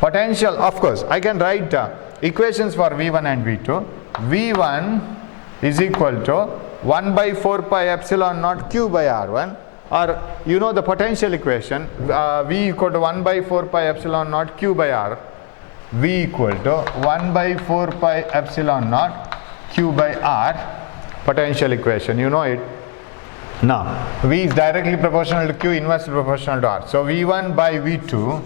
potential, of course, I can write equations for V1 and V2. V1 is equal to 1 by 4 pi epsilon naught Q by R1, or you know the potential equation, V equal to 1 by 4 pi epsilon naught Q by R, V equal to 1 by 4 pi epsilon naught Q by R, potential equation, you know it. Now, V is directly proportional to Q, inversely proportional to R. So, V1 by V2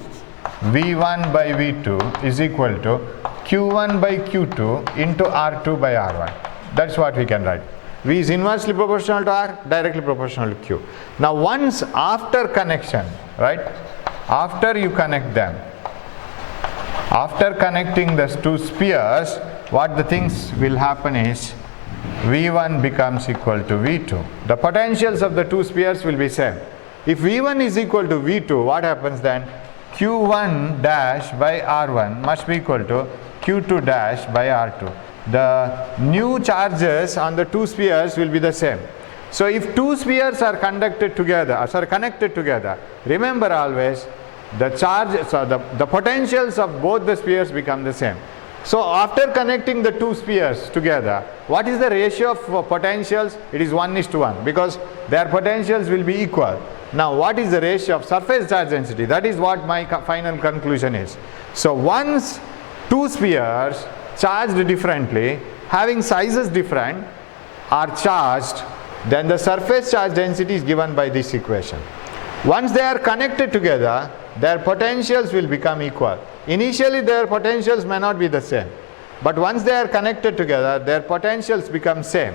is equal to Q1 by Q2 into R2 by R1. That's what we can write. V is inversely proportional to R, directly proportional to Q. Now once after connection, right, after you connect them, after connecting the two spheres, what the things will happen is V1 becomes equal to V2. The potentials of the two spheres will be same. If V1 is equal to V2, what happens then? Q1 dash by R1 must be equal to Q2 dash by R2. The new charges on the two spheres will be the same. So if two spheres are connected together, remember always the charge, so the potentials of both the spheres become the same. So after connecting the two spheres together, what is the ratio of potentials? It is 1:1 because their potentials will be equal. Now what is the ratio of surface charge density? That is what my final conclusion is. So once two spheres charged differently, having sizes different, are charged, then the surface charge density is given by this equation. Once they are connected together, their potentials will become equal. Initially their potentials may not be the same, but once they are connected together, their potentials become same.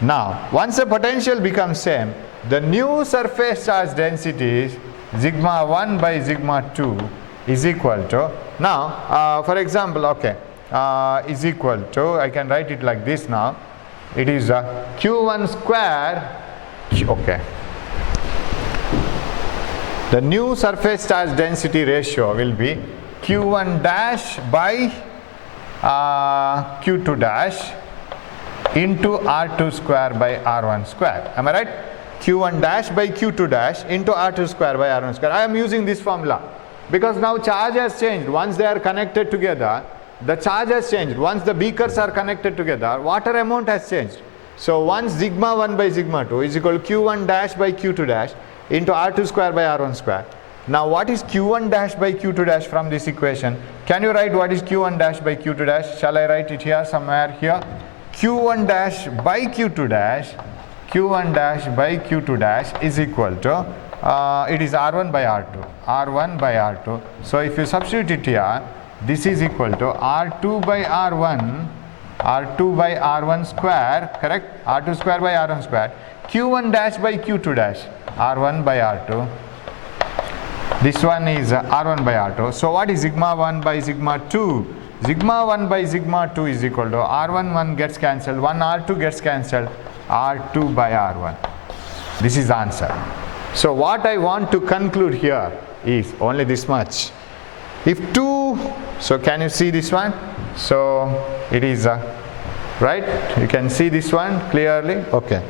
Now once the potential becomes same, the new surface charge density is sigma 1 by sigma 2 is equal to, now for example, okay, is equal to, I can write it like this now, it is Q1 square, okay. The new surface charge density ratio will be Q1 dash by Q2 dash into R2 square by R1 square. Am I right? Q1 dash by Q2 dash into R2 square by R1 square. I am using this formula because now charge has changed. Once they are connected together, the charge has changed. Once the beakers are connected together, water amount has changed. So once sigma 1 by sigma 2 is equal to Q1 dash by Q2 dash into R2 square by R1 square. Now what is Q1 dash by Q2 dash from this equation? Can you write what is Q1 dash by Q2 dash? Shall I write it here somewhere here? Q1 dash by Q2 dash, Q1 dash by Q2 dash is equal to, it is R1 by R2, R1 by R2. So if you substitute it here, this is equal to R2 by R1, R2 by R1 square, correct? R2 square by R1 square, Q1 dash by Q2 dash, R1 by R2. This one is R1 by R2. So what is sigma 1 by sigma 2? Sigma 1 by sigma 2 is equal to R1 1 gets cancelled, 1 R2 gets cancelled, R2 by R1. This is the answer. So what I want to conclude here is only this much. If two, so can you see this one? So it is right, you can see this one clearly, okay.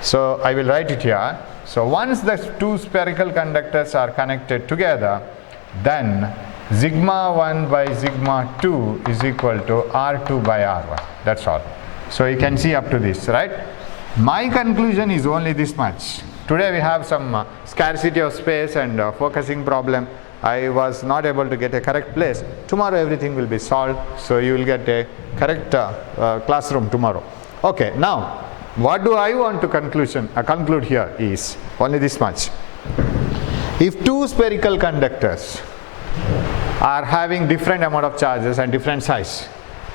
So I will write it here. So once the two spherical conductors are connected together, then sigma 1 by sigma 2 is equal to R2 by R1. That's all. So you can see up to this, right? My conclusion is only this much. Today we have some scarcity of space and focusing problem. I was not able to get a correct place. Tomorrow everything will be solved, so you will get a correct classroom tomorrow. Okay, now what do I want to conclude here is only this much. If two spherical conductors are having different amount of charges and different size,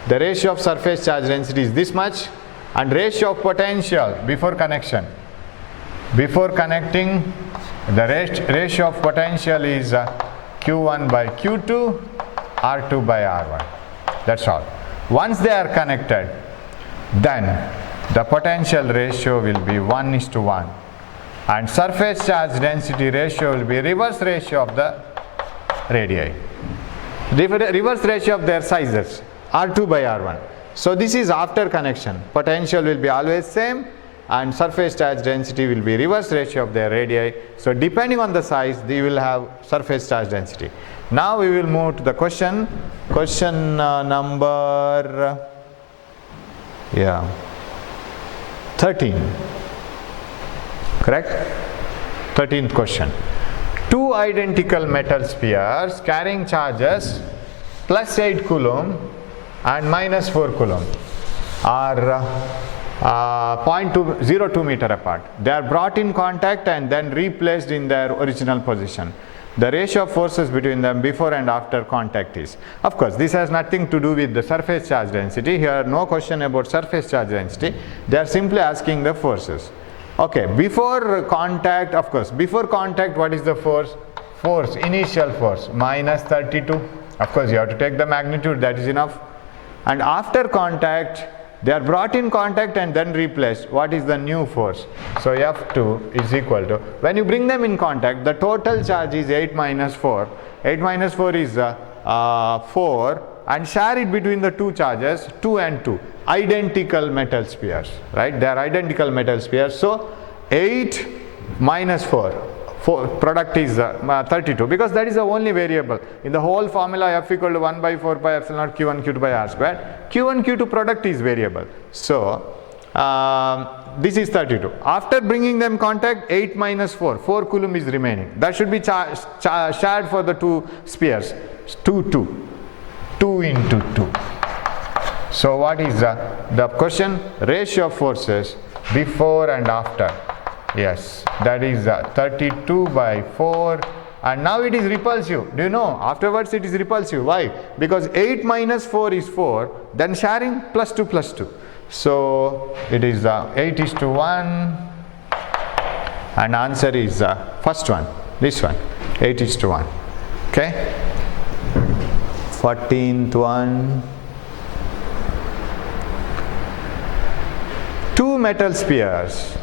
the ratio of surface charge density is this much, and ratio of potential before connection. Before connecting, the ratio of potential is Q1 by Q2, R2 by R1. That's all. Once they are connected, then the potential ratio will be 1:1, and surface charge density ratio will be reverse ratio of the radii. Reverse ratio of their sizes, R2 by R1. So this is after connection. Potential will be always same, and surface charge density will be reverse ratio of their radii. So depending on the size, they will have surface charge density. Now we will move to the question number 13, correct? 13th question. Two identical metal spheres carrying charges plus 8 coulomb and minus 4 coulomb are 0.02 meter apart. They are brought in contact and then replaced in their original position. the ratio of forces between them before and after contact is. Of course, this has nothing to do with the surface charge density. Here, no question about surface charge density. They are simply asking the forces. Okay, before contact, of course, before contact, what is the force? Force, initial force, minus 32. Of course, you have to take the magnitude, that is enough. And after contact, they are brought in contact and then replaced. What is the new force? So F2 is equal to, when you bring them in contact, the total charge is 8 minus 4. 8 minus 4 is 4, and share it between the two charges, 2 and 2. Identical metal spheres, right? They are identical metal spheres. So 8 minus 4. Product is 32, because that is the only variable in the whole formula. F equal to 1 by 4 pi epsilon naught q1 q2 by r square. Q1 q2 product is variable. So this is 32. After bringing them contact, 8 minus 4 coulomb is remaining. That should be shared for the two spheres. 2 into 2. So what is the question? Ratio of forces before and after. Yes, that is 32 by 4, and now it is repulsive. Do you know? Afterwards it is repulsive. Why? Because 8 minus 4 is 4, then sharing plus 2 plus 2. So it is 8:1, and answer is first one, this one, 8:1. Okay? 14th one. Two metal spheres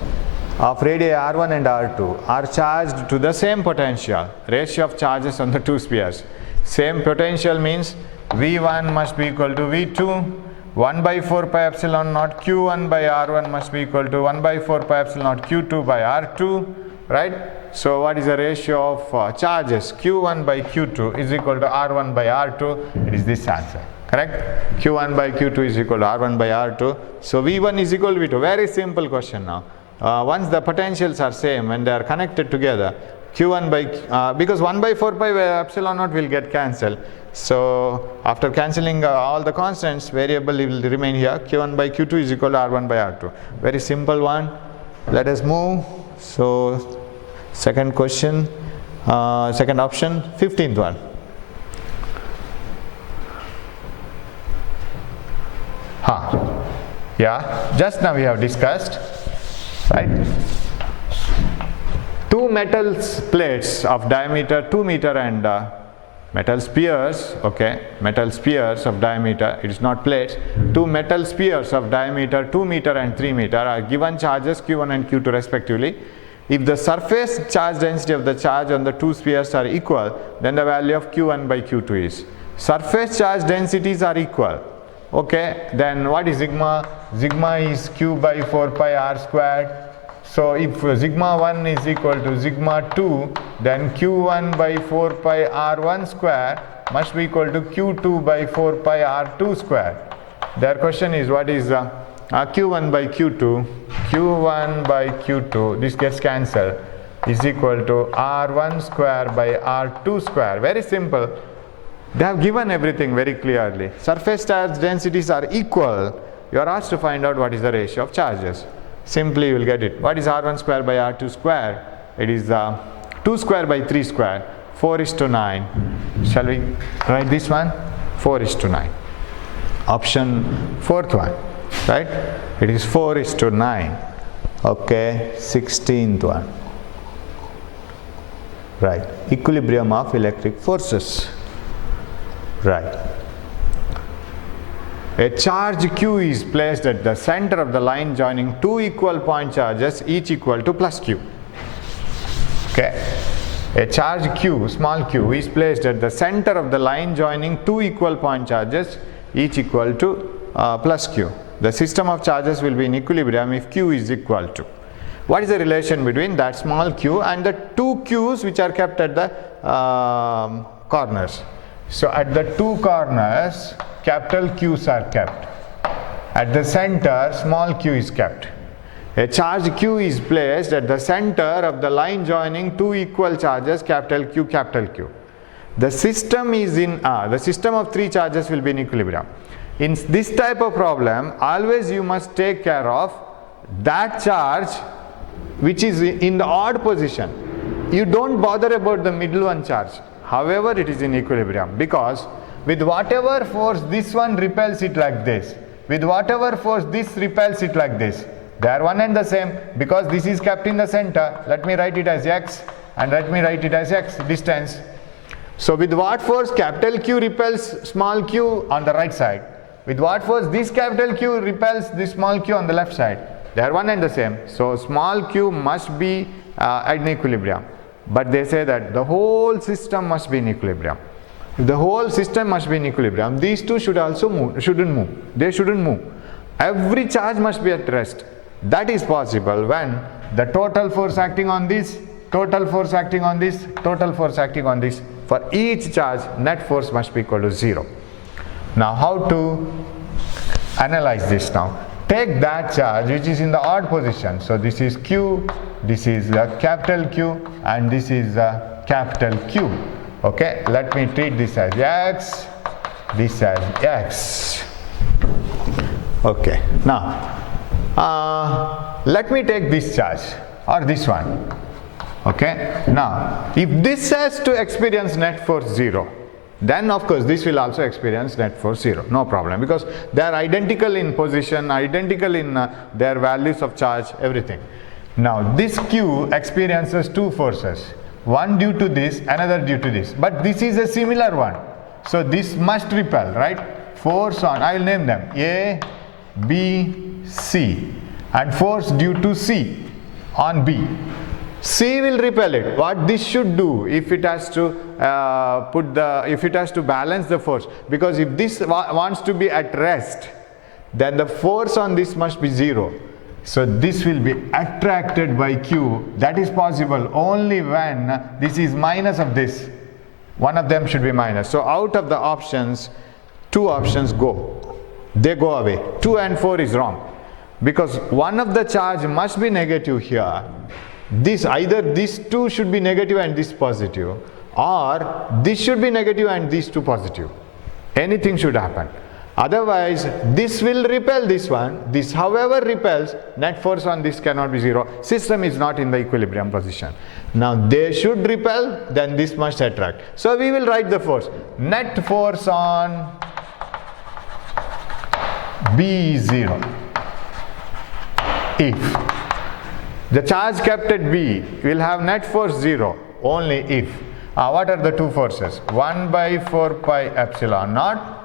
of radii r1 and r2 are charged to the same potential. Ratio of charges on the two spheres. Same potential means V1 must be equal to V2. 1 by 4 pi epsilon naught q1 by r1 must be equal to 1 by 4 pi epsilon naught q2 by r2. Right? So what is the ratio of charges? Q1 by q2 is equal to r1 by r2. It is this answer. Correct? Q1 by q2 is equal to r1 by r2. So V1 is equal to V2. Very simple question now. Once the potentials are same, when they are connected together, q1 by because 1 by 4 pi epsilon naught will get cancelled. So after cancelling all the constants, variable will remain here. Q1 by q2 is equal to r1 by r2. Very simple one. Let us move. So second question, second option, 15th one. Yeah, just now we have discussed. Right? Two metal plates of diameter 2 meter and metal spheres, okay, metal spheres of diameter, it is not plates, two metal spheres of diameter 2 meter and 3 meter are given charges q1 and q2 respectively. If the surface charge density of the charge on the two spheres are equal, then the value of q1 by q2 is. Surface charge densities are equal. Okay, then what is sigma? Sigma is q by 4 pi r squared. So if sigma 1 is equal to sigma 2, then q1 by 4 pi r1 square must be equal to q2 by 4 pi r2 square. Their question is, what is q1 by q2? Q1 by q2, this gets cancelled, is equal to r1 square by r2 square. Very simple. They have given everything very clearly. Surface charge densities are equal. You are asked to find out what is the ratio of charges. Simply you will get it. What is r1 square by r2 square? It is 2 square by 3 square, 4:9. Shall we write this one? 4:9. Option fourth one, right? It is 4:9. Okay, 16th one. Right, equilibrium of electric forces. Right. A charge q is placed at the center of the line joining two equal point charges, each equal to plus q. Okay. A charge q, small q, is placed at the center of the line joining two equal point charges, each equal to plus q. The system of charges will be in equilibrium if q is equal to. What is the relation between that small q and the two q's which are kept at the corners? So at the two corners, capital Q's are kept. At the center, small q is kept. A charge q is placed at the center of the line joining two equal charges, capital Q, capital Q. The system is in the system of three charges will be in equilibrium. In this type of problem, always you must take care of that charge which is in the odd position. you don't bother about the middle one charge. However, it is in equilibrium, because with whatever force this one repels it like this, with whatever force this repels it like this, they are one and the same, because this is kept in the center. Let me write it as x, and let me write it as x, distance. So with what force capital Q repels small q on the right side, with what force this capital Q repels this small q on the left side, they are one and the same. So small q must be in equilibrium. But they say that the whole system must be in equilibrium. If the whole system must be in equilibrium, these two should also move, shouldn't move. They shouldn't move. Every charge must be at rest. That is possible when the total force acting on this, total force acting on this, total force acting on this. For each charge, net force must be equal to 0. Now how to analyze this now? Take that charge which is in the odd position. So this is Q, this is the capital Q, and this is the capital Q. Okay, let me treat this as x, this as x. Okay, now let me take this charge or this one. Okay, now if this has to experience net force 0, then of course this will also experience net force 0, no problem, because they are identical in position, identical in their values of charge, everything. Now this Q experiences two forces, one due to this, another due to this, but this is a similar one, so this must repel, right? Force on, I will name them A, B, C, and force due to C on B. C will repel it. What this should do, if it has to if it has to balance the force, because if this wants to be at rest, then the force on this must be 0. So this will be attracted by Q. That is possible only when this is minus of this. One of them should be minus. So out of the options, 2 options go. They go away. 2 and 4 is wrong, because one of the charge must be negative here. This, either these two should be negative and this positive, or this should be negative and these two positive. Anything should happen. Otherwise, this will repel this one. This, however, repels, net force on this cannot be 0. System is not in the equilibrium position. Now, they should repel, then this must attract. So, we will write the force. Net force on B is 0. If the charge kept at B will have net force 0 only if. What are the two forces? 1 by 4 pi epsilon naught.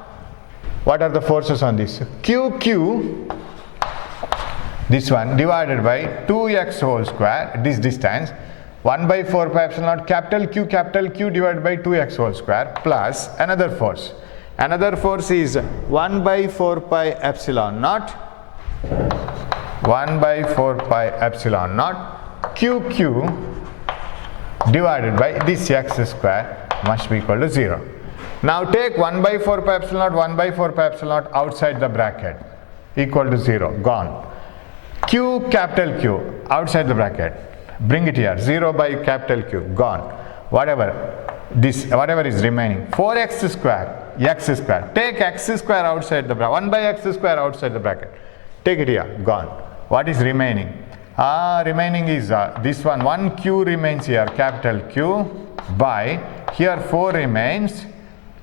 What are the forces on this? QQ, this one, divided by 2x whole square, this distance, 1 by 4 pi epsilon naught, capital Q divided by 2x whole square, plus another force. Another force is 1 by 4 pi epsilon naught, 1 by 4 pi epsilon naught QQ divided by this x square must be equal to 0. Now take 1 by 4 pi epsilon naught, 1 by 4 pi epsilon naught outside the bracket, equal to 0, gone. Q, capital Q, outside the bracket, bring it here, 0 by capital Q, gone. Whatever is remaining, 4x square, x square, take x square outside the bracket, 1 by x square outside the bracket, take it here, gone. What is remaining? Remaining is this one, 1q remains here, capital Q, by, here 4 remains,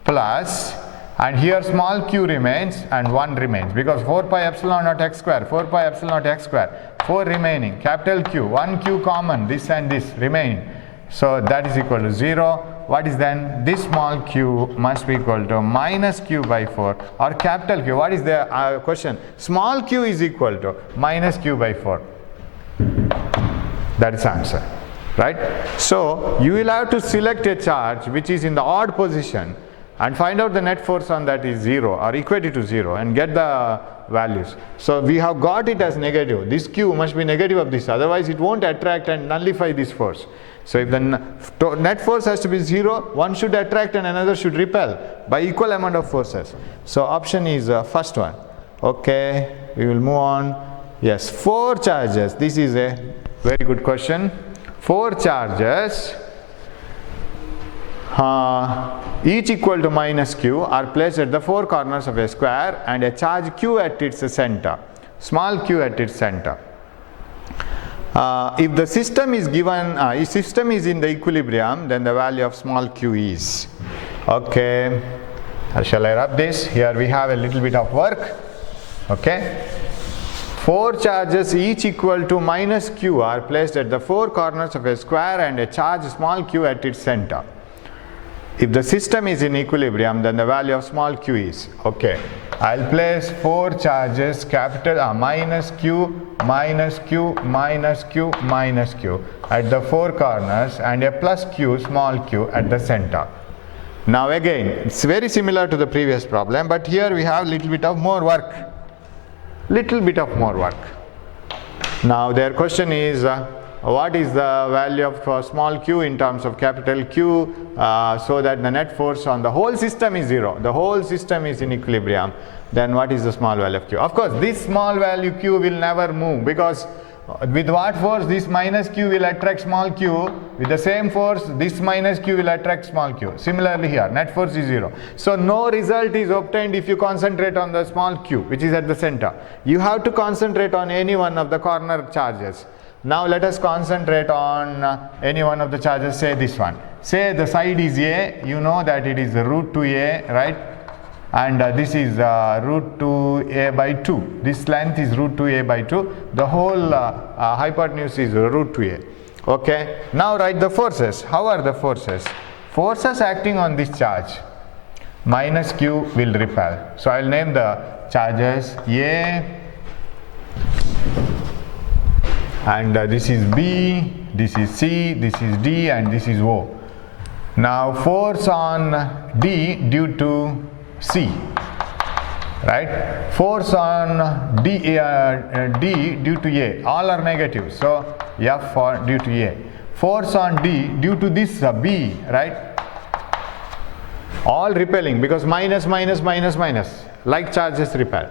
plus, and here small q remains, and 1 remains, because 4 pi epsilon naught x square, 4 pi epsilon naught x square, 4 remaining, capital Q, 1q common, this and this remaining. So that is equal to 0. What is then? This small q must be equal to minus q by 4, or capital Q. What is the question? Small q is equal to minus q by 4. That is the answer, right? So you will have to select a charge which is in the odd position and find out the net force on that is 0 or equated to 0 and get the values. So we have got it as negative. This q must be negative of this, otherwise it won't attract and nullify this force. So if the net force has to be 0, one should attract and another should repel by equal amount of forces. So option is first one. Okay, we will move on. Yes, 4 charges. This is a very good question. 4 charges, each equal to minus q, are placed at the 4 corners of a square and a charge q at its center, small q at its center. If the system is given, if system is in the equilibrium, then the value of small q is. Okay, shall I rub this? Here we have a little bit of work. Okay, 4 charges each equal to minus q are placed at the 4 corners of a square and a charge small q at its center. If the system is in equilibrium, then the value of small q is. Okay, I'll place 4 charges capital minus q, minus q, minus q, minus q at the 4 corners and a plus q, small q at the center. Now again, it's very similar to the previous problem, but here we have little bit of more work. Little bit of more work. Now their question is, what is the value of small q in terms of capital Q, so that the net force on the whole system is 0. The whole system is in equilibrium. Then what is the small value of q? Of course, this small value q will never move, because with what force this minus q will attract small q, with the same force this minus q will attract small q. Similarly here, net force is 0. So no result is obtained if you concentrate on the small q, which is at the center. You have to concentrate on any one of the corner charges. Now let us concentrate on any one of the charges, say this one. Say the side is A, you know that it is root 2A, right? And this is root 2A by 2. This length is root 2A by 2. The whole hypotenuse is root 2A. Okay, now write the forces. How are the forces? Forces acting on this charge. Minus Q will repel. So I will name the charges A, and this is B, this is C, this is D, and this is O. Now force on D due to C, right? Force on D due to A, all are negative, so F for due to A. Force on D due to this B, right? All repelling, because minus, minus, minus, minus, like charges repel.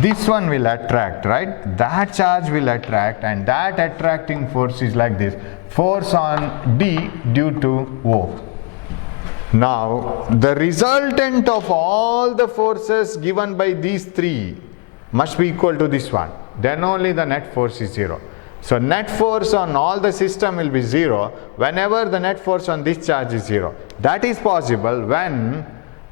This one will attract, right? That charge will attract, and that attracting force is like this. Force on D due to O. Now, the resultant of all the forces given by these 3 must be equal to this one. Then only the net force is 0. So, net force on all the system will be 0 whenever the net force on this charge is 0. That is possible when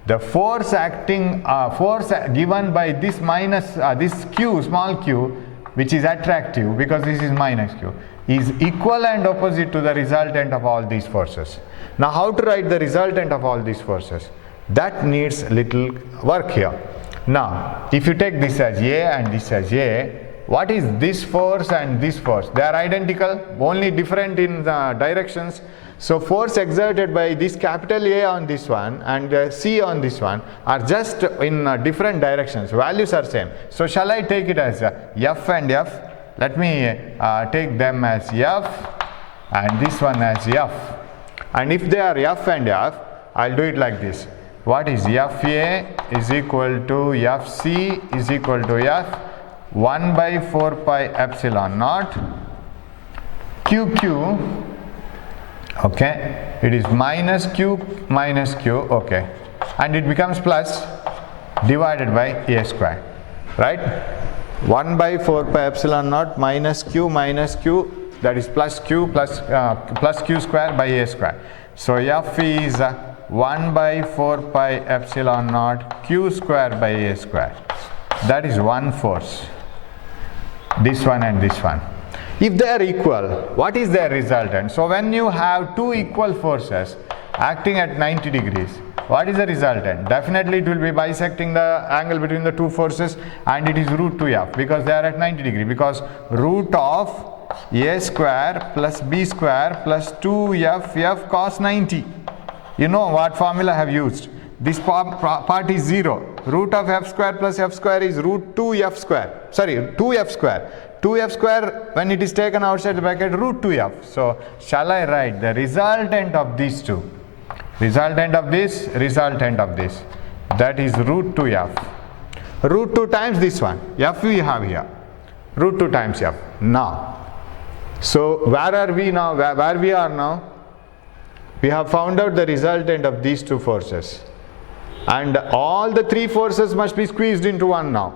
the force acting, force given by this minus, this q, small q, which is attractive because this is minus q, is equal and opposite to the resultant of all these forces. Now how to write the resultant of all these forces? That needs little work here. Now if you take this as A and this as A, what is this force and this force? They are identical, only different in the directions. So force exerted by this capital A on this one and C on this one are just in different directions. Values are same. So shall I take it as F and F? Let me take them as F and this one as F. And if they are F and F, I'll do it like this. What is FA is equal to FC is equal to F 1 by 4 pi epsilon naught QQ. Okay, it is minus q, okay, and it becomes plus divided by a square, right? 1 by 4 pi epsilon naught minus q, that is plus q plus q square by a square. So F is 1 by 4 pi epsilon naught q square by a square. That is one force, this one and this one. If they are equal, what is their resultant? So when you have two equal forces acting at 90 degrees, what is the resultant? Definitely it will be bisecting the angle between the two forces, and it is root 2f because they are at 90 degree, because root of a square plus b square plus 2f f cos 90. You know what formula I have used. This part is 0. Root of f square plus f square is root 2f square. Sorry, 2f square. 2f square, when it is taken outside the bracket, root 2f. So shall I write the resultant of these two? Resultant of this, resultant of this. That is root 2f. Root 2 times this one. F we have here. Root 2 times f. Now, so where are we now? Where we are now? We have found out the resultant of these two forces. And all the three forces must be squeezed into one now.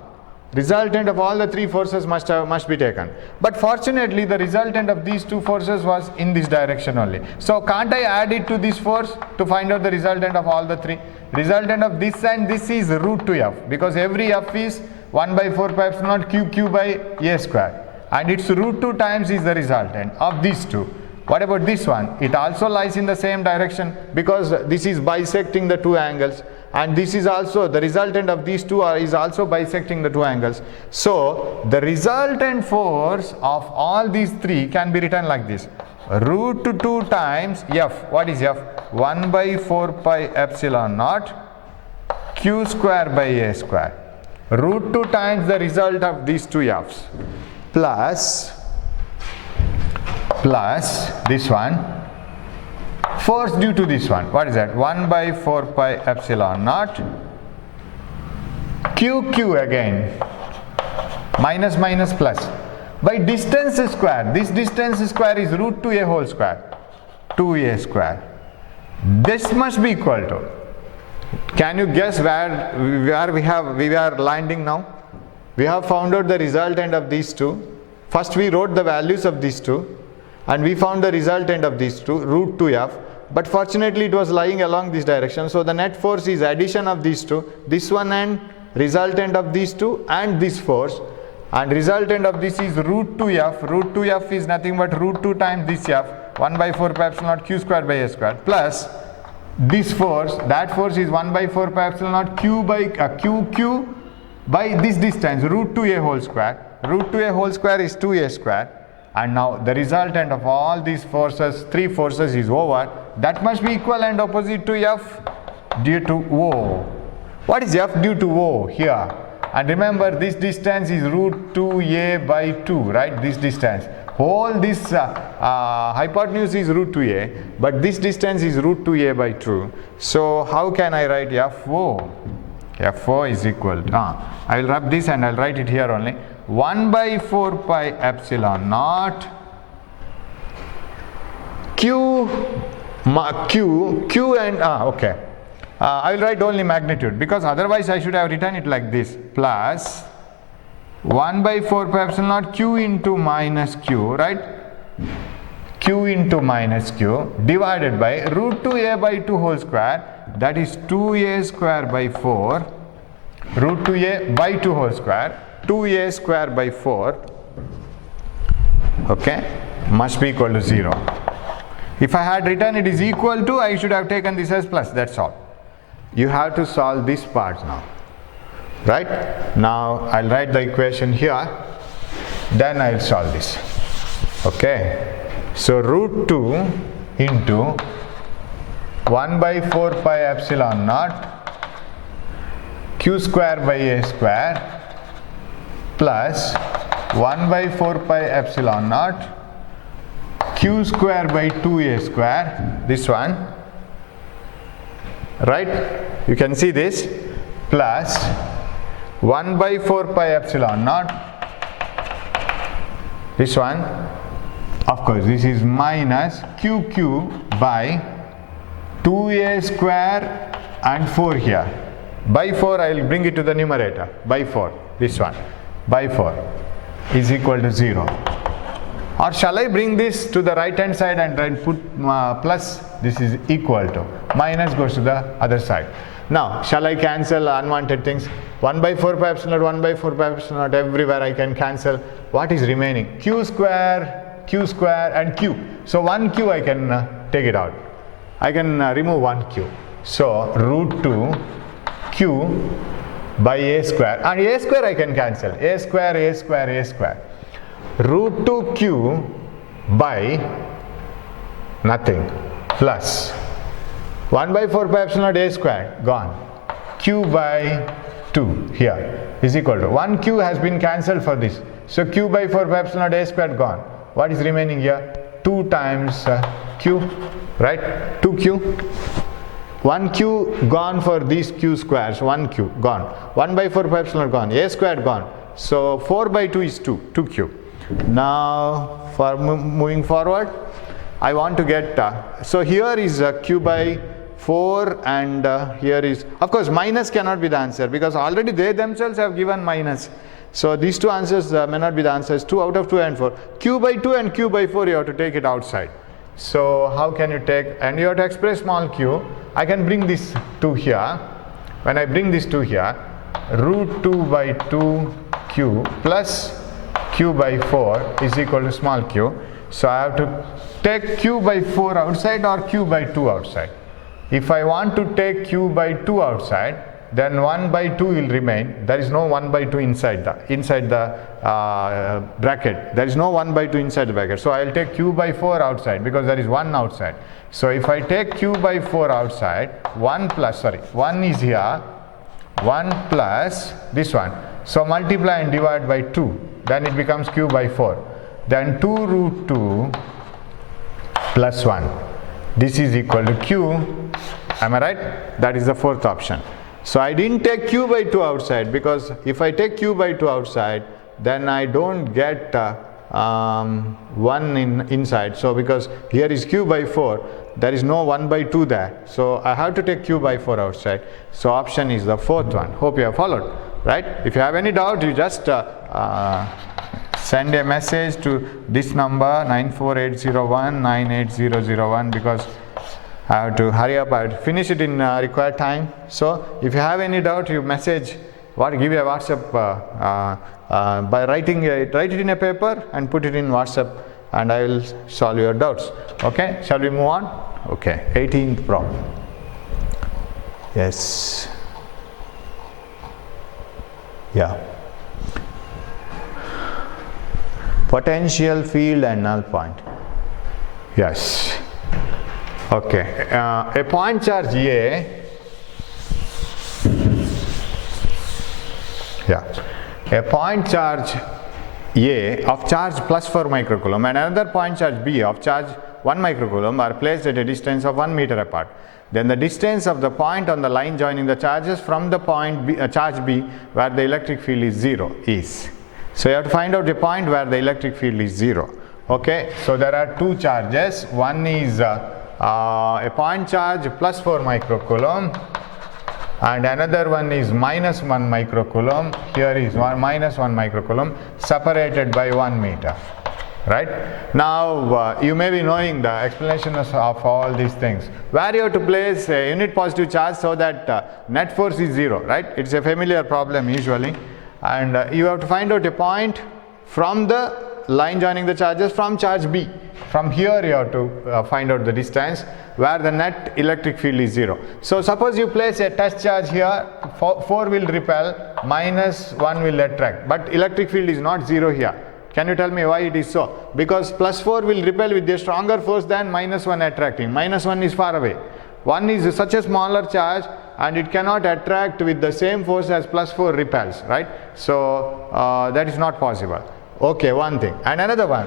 Resultant of all the three forces must be taken. But fortunately, the resultant of these two forces was in this direction only. So can't I add it to this force to find out the resultant of all the three? Resultant of this and this is root 2f, because every f is 1 by 4 pi epsilon naught q by a square, and its root 2 times is the resultant of these two. What about this one? It also lies in the same direction, because this is bisecting the two angles, and this is also the resultant of these two is also bisecting the two angles. So the resultant force of all these three can be written like this: root 2 times f. What is f? 1 by 4 pi epsilon naught q square by a square. Root 2 times the result of these two f's plus this one, force due to this one. What is that? 1 by 4 pi epsilon naught q again, minus minus plus, by distance square. This distance square is root 2a whole square, 2a square. This must be equal to, can you guess where we are landing now? We have found out the resultant of these two. First we wrote the values of these two, and we found the resultant of these two, root 2f, but fortunately it was lying along this direction. So the net force is addition of these two, this one and resultant of these two and this force, and resultant of this is root 2f. Root 2f is nothing but root 2 times this f, 1 by 4 pi epsilon naught q square by a square, plus this force, that force is 1 by 4 pi epsilon naught q by this distance, root 2a whole square. Root 2a whole square is 2a square. And now the resultant of all these forces, three forces, is over. That must be equal and opposite to f due to O. What is f due to O here? And remember, this distance is root 2a by 2, right? This distance. Whole this hypotenuse is root 2a, but this distance is root 2a by 2. So how can I write FO? FO is equal to, I will rub this and I will write it here only. 1 by 4 pi epsilon naught q and okay. I will write only magnitude, because otherwise I should have written it like this, plus 1 by 4 pi epsilon naught q into minus q, right? Q into minus q divided by root 2a by 2 whole square, that is 2a square by 4, root 2a by 2 whole square, 2a square by 4, okay, must be equal to 0. If I had written it is equal to, I should have taken this as plus, that's all. You have to solve this part now, right? Now I'll write the equation here, then I'll solve this, okay. So root 2 into 1 by 4 pi epsilon naught q square by a square plus 1 by 4 pi epsilon naught q square by 2a square, this one, right? You can see this, plus 1 by 4 pi epsilon naught, this one, of course this is minus qq by 2a square and 4 here. By 4 I will bring it to the numerator, by 4, this one, by 4 is equal to 0. Or shall I bring this to the right hand side and then put plus, this is equal to, minus goes to the other side. Now shall I cancel unwanted things? 1 by 4 pi epsilon naught, 1 by 4 pi epsilon naught, everywhere I can cancel. What is remaining? q square and q. So 1q I can take it out. I can remove 1q. So root 2 q by a square, and a square I can cancel, a square, root 2q by nothing plus 1 by 4 pi epsilon naught a square, gone, q by 2 here is equal to 1q has been cancelled for this, so q by 4 pi epsilon naught a square gone. What is remaining here? 2 times q, right? 2q, 1q gone for these q squares, 1q gone, 1 by 4 pi epsilon gone, a square gone, so 4 by 2 is 2q. Now for moving forward, I want to get, so here is q by 4 and here is, of course minus cannot be the answer, because already they themselves have given minus. So these two answers may not be the answers. 2 out of 2 and 4. Q by 2 and Q by 4 you have to take it outside. So how can you take, and you have to express small q. I can bring this 2 here. When I bring this 2 here, root 2 by 2 q plus q by 4 is equal to small q. So I have to take q by 4 outside or q by 2 outside. If I want to take q by 2 outside, then 1 by 2 will remain. There is no 1 by 2 inside the bracket. There is no 1 by 2 inside the bracket. So I will take q by 4 outside because there is 1 outside. So if I take q by 4 outside, 1 is here, 1 plus this one. So multiply and divide by 2. Then it becomes q by 4. Then 2 root 2 plus 1. This is equal to q. Am I right? That is the fourth option. So I didn't take q by 2 outside, because if I take q by 2 outside, then I don't get 1 inside. So because here is q by 4, there is no 1 by 2 there. So I have to take q by 4 outside. So option is the fourth one. Hope you have followed, right? If you have any doubt, you just send a message to this number 94801 because I have to hurry up. I have to finish it in required time. So if you have any doubt, you message, give you a WhatsApp by write it in a paper and put it in WhatsApp, and I will solve your doubts. Okay, shall we move on? Okay, 18th problem. Yes. Yeah. Potential field and null point. Yes. Okay. A point charge A. Yeah. A point charge A of charge plus 4 microcoulomb and another point charge B of charge 1 microcoulomb are placed at a distance of 1 meter apart. Then the distance of the point on the line joining the charges from the point B, charge B where the electric field is 0 is. So you have to find out a point where the electric field is 0. Okay. So there are two charges. One is a point charge plus 4 microcoulomb and another one is minus 1 microcoulomb. Here is minus 1 microcoulomb separated by 1 meter. Right? Now you may be knowing the explanations of all these things. Where you have to place a unit positive charge so that net force is 0. Right? It's a familiar problem usually, and you have to find out a point from the line joining the charges from charge B. From here you have to find out the distance where the net electric field is 0. So suppose you place a test charge here, 4 will repel, minus 1 will attract, but electric field is not 0 here. Can you tell me why it is so? Because plus 4 will repel with a stronger force than minus 1 attracting. Minus 1 is far away. 1 is such a smaller charge and it cannot attract with the same force as plus 4 repels, right? So that is not possible. Okay, one thing. And another one,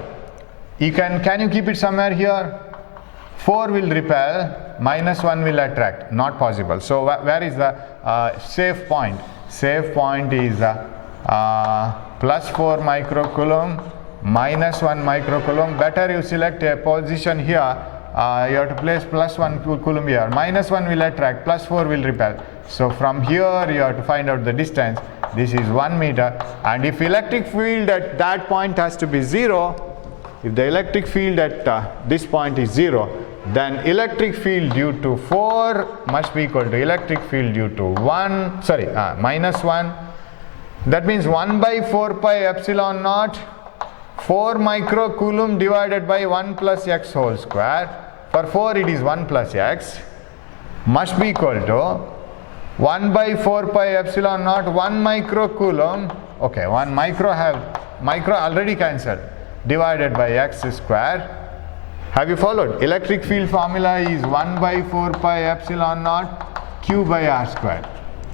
can you keep it somewhere here? 4 will repel, minus 1 will attract. Not possible. So where is the safe point? Safe point is plus 4 microcoulomb, minus 1 microcoulomb. Better you select a position here. You have to place plus 1 coulomb here. Minus 1 will attract, plus 4 will repel. So from here you have to find out the distance. This is 1 meter. And if electric field at that point has to be 0, if the electric field at this point is 0, then electric field due to 4 must be equal to electric field due to minus 1. That means 1 by 4 pi epsilon naught 4 microcoulomb divided by 1 plus x whole square. For 4 it is 1 plus x must be equal to 1 by 4 pi epsilon naught 1 microcoulomb. Okay, 1 micro already cancelled, divided by x square. Have you followed? Electric field formula is 1 by 4 pi epsilon naught q by r square.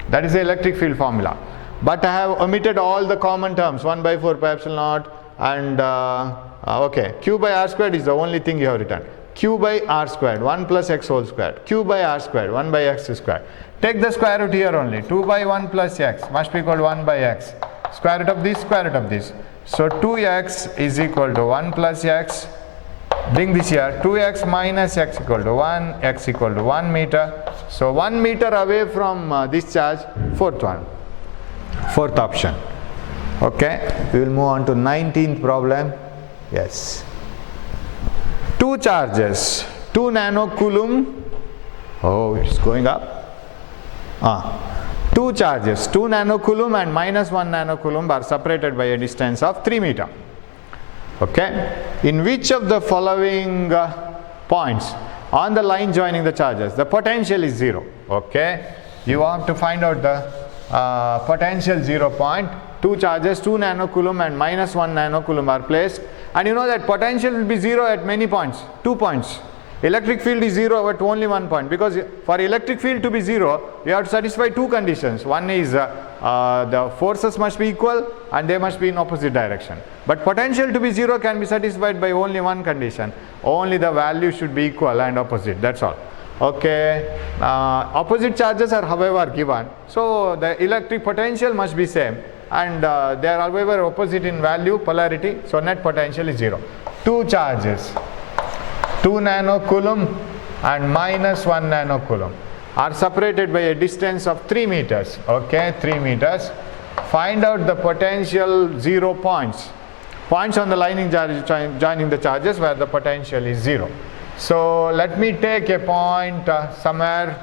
That is the electric field formula. But I have omitted all the common terms, 1 by 4 pi epsilon naught and okay, q by r squared is the only thing you have written. Q by r squared, 1 plus x whole squared. Q by r squared, 1 by x squared. Take the square root here only. 2 by 1 plus x must be equal to 1 by x. Square root of this, square root of this. So 2x is equal to 1 plus x. Bring this here. 2x minus x equal to 1. X equal to 1 meter. So 1 meter away from this charge, fourth option. Okay, we will move on to 19th problem. Yes. Two charges, 2 nanocoulomb. Oh, it's going up. Two charges, 2 nanocoulomb and minus 1 nanocoulomb are separated by a distance of 3 meter. Okay. In which of the following points on the line joining the charges the potential is 0? Okay. You have to find out the potential 0 point. Two charges, 2 nanocoulomb and minus 1 nanocoulomb are placed, and you know that potential will be 0 at many points, 2 points. Electric field is 0 at only 1 point, because for electric field to be 0 you have to satisfy two conditions. One is the forces must be equal and they must be in opposite direction. But potential to be 0 can be satisfied by only one condition, only the value should be equal and opposite, that's all. Okay, opposite charges are however given, so the electric potential must be same, and they are however opposite in value, polarity, so net potential is 0. Two charges, 2 nanocoulomb and minus 1 nanocoulomb are separated by a distance of 3 meters. Okay, 3 meters. Find out the potential 0 points. Points on the lining joining the charges where the potential is 0. So let me take a point somewhere,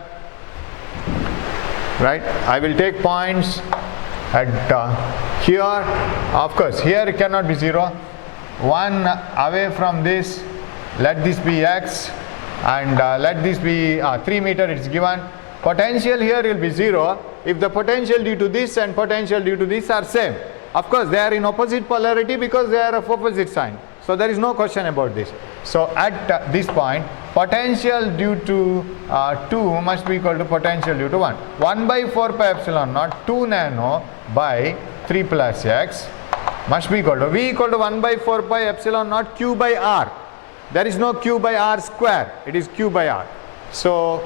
right? I will take points at here. Of course, here it cannot be 0. One away from this. Let this be x, and let this be 3 meter, it's given. Potential here will be 0 if the potential due to this and potential due to this are same. Of course, they are in opposite polarity because they are of opposite sign. So there is no question about this. So at this point, potential due to 2 must be equal to potential due to 1. 1 by 4 pi epsilon naught 2 nano by 3 plus x must be equal to V equal to 1 by 4 pi epsilon naught Q by R. There is no Q by R square, it is Q by R. So,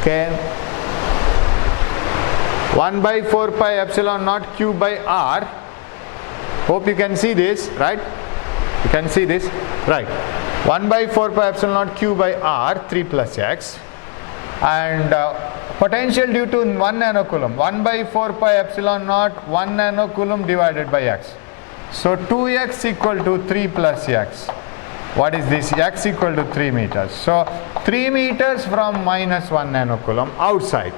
okay, 1 by 4 pi epsilon naught Q by R. Hope you can see this, right? You can see this, right? 1 by 4 pi epsilon naught Q by R, 3 plus x, and potential due to 1 nanocoulomb, 1 by 4 pi epsilon naught 1 nanocoulomb divided by x. So 2x equal to 3 plus x. What is this? X equal to 3 meters. So 3 meters from minus 1 nanocoulomb outside.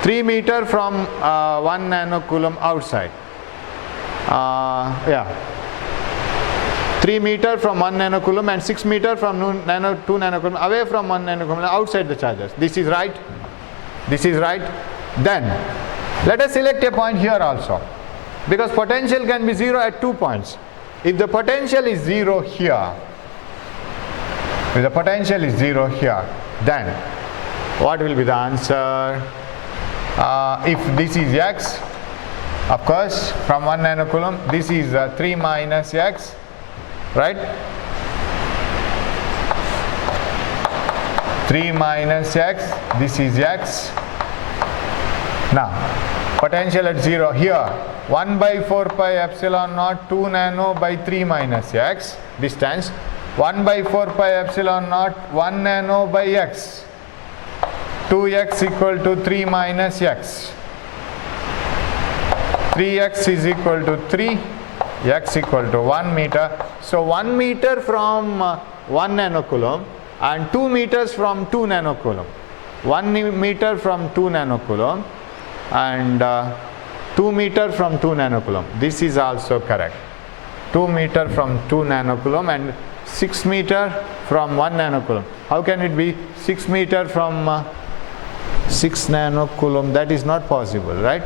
3 meter from 1 nanocoulomb outside. 3 meter from 1 nanocoulomb and 6 meter from 2 nanocoulomb away from 1 nanocoulomb outside the charges. This is right. This is right. Then let us select a point here also, because potential can be 0 at 2 points. If the potential is 0 here, then what will be the answer? If this is x, of course, from 1 nanocoulomb, this is 3 minus x, right? 3 minus x, this is x. Now, potential at 0 here, 1 by 4 pi epsilon naught 2 nano by 3 minus x, distance, 1 by 4 pi epsilon naught 1 nano by x, 2x equal to 3 minus x, 3x is equal to 3, x equal to 1 meter. So 1 meter from 1 nanocoulomb and 2 meters from 2 nanocoulomb, 1 meter from 2 nanocoulomb and 2 meter from 2 nanocoulomb. This is also correct. 2 meter from 2 nanocoulomb and 6 meter from 1 nanocoulomb. How can it be 6 meter from 6 nanocoulomb? That is not possible, right?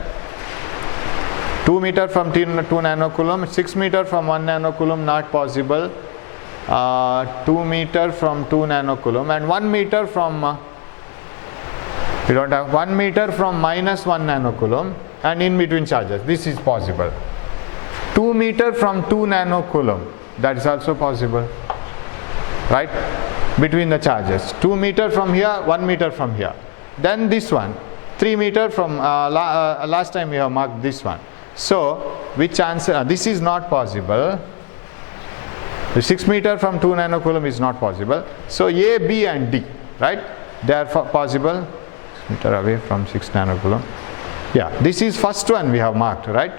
2 meter from 2 nanocoulomb, 6 meter from 1 nanocoulomb, not possible. 2 meter from 2 nanocoulomb and 1 meter from we don't have 1 meter from minus 1 nanocoulomb and in between charges. This is possible. 2 meter from 2 nanocoulomb, that is also possible, right? Between the charges. 2 meter from here, 1 meter from here. Then this one, 3 meter from last time we have marked this one. So which answer? This is not possible. The 6 meter from 2 nanocoulomb is not possible. So A, B and D, right? They are possible. 6 meter away from 6 nanocoulomb. Yeah, this is first one we have marked, right?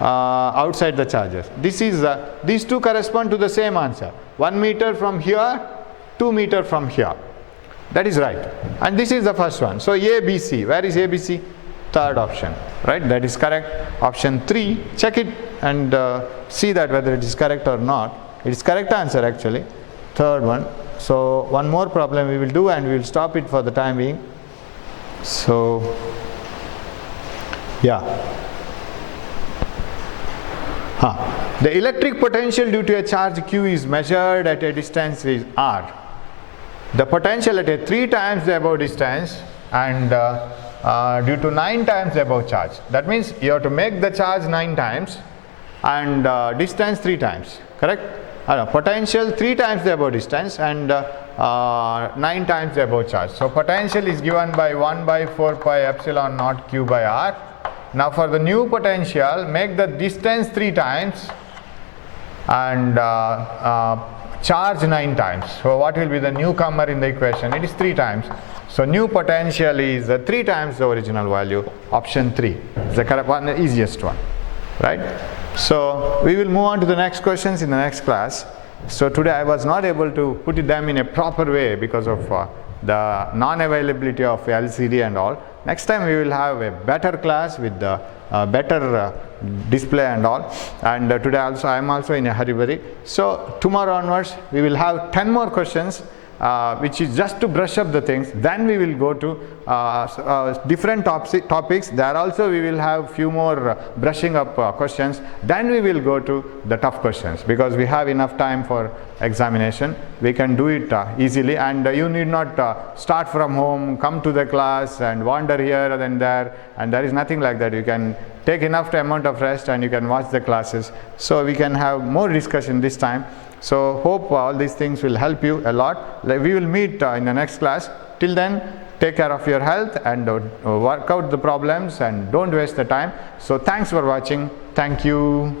outside the charges. This is these two correspond to the same answer. 1 meter from here, 2 meter from here. That is right. And this is the first one. So ABC, where is ABC? Third option, right? That is correct. Option 3, check it and see that whether it is correct or not. It is correct answer actually. Third one. So one more problem we will do and we will stop it for the time being. So yeah. The electric potential due to a charge Q is measured at a distance is R. The potential at a 3 times the above distance and due to 9 times the above charge. That means you have to make the charge 9 times and distance 3 times, correct? Potential 3 times the above distance and 9 times the above charge. So potential is given by 1 by 4 pi epsilon naught Q by R. Now for the new potential, make the distance 3 times and charge 9 times. So what will be the newcomer in the equation? It is 3 times. So new potential is 3 times the original value. Option 3 is the correct one, the easiest one, right? So we will move on to the next questions in the next class. So today I was not able to put them in a proper way because of the non-availability of LCD and all. Next time we will have a better class with the better display and all. And today also I am also in a hurry. So tomorrow onwards we will have 10 more questions which is just to brush up the things. Then we will go to different topics. There also we will have few more brushing up questions. Then we will go to the tough questions because we have enough time for examination. We can do it easily and you need not start from home, come to the class and wander here and there, and there is nothing like that. You can take enough amount of rest and you can watch the classes. So we can have more discussion this time. So hope all these things will help you a lot. We will meet in the next class. Till then, take care of your health and work out the problems and don't waste the time. So thanks for watching. Thank you.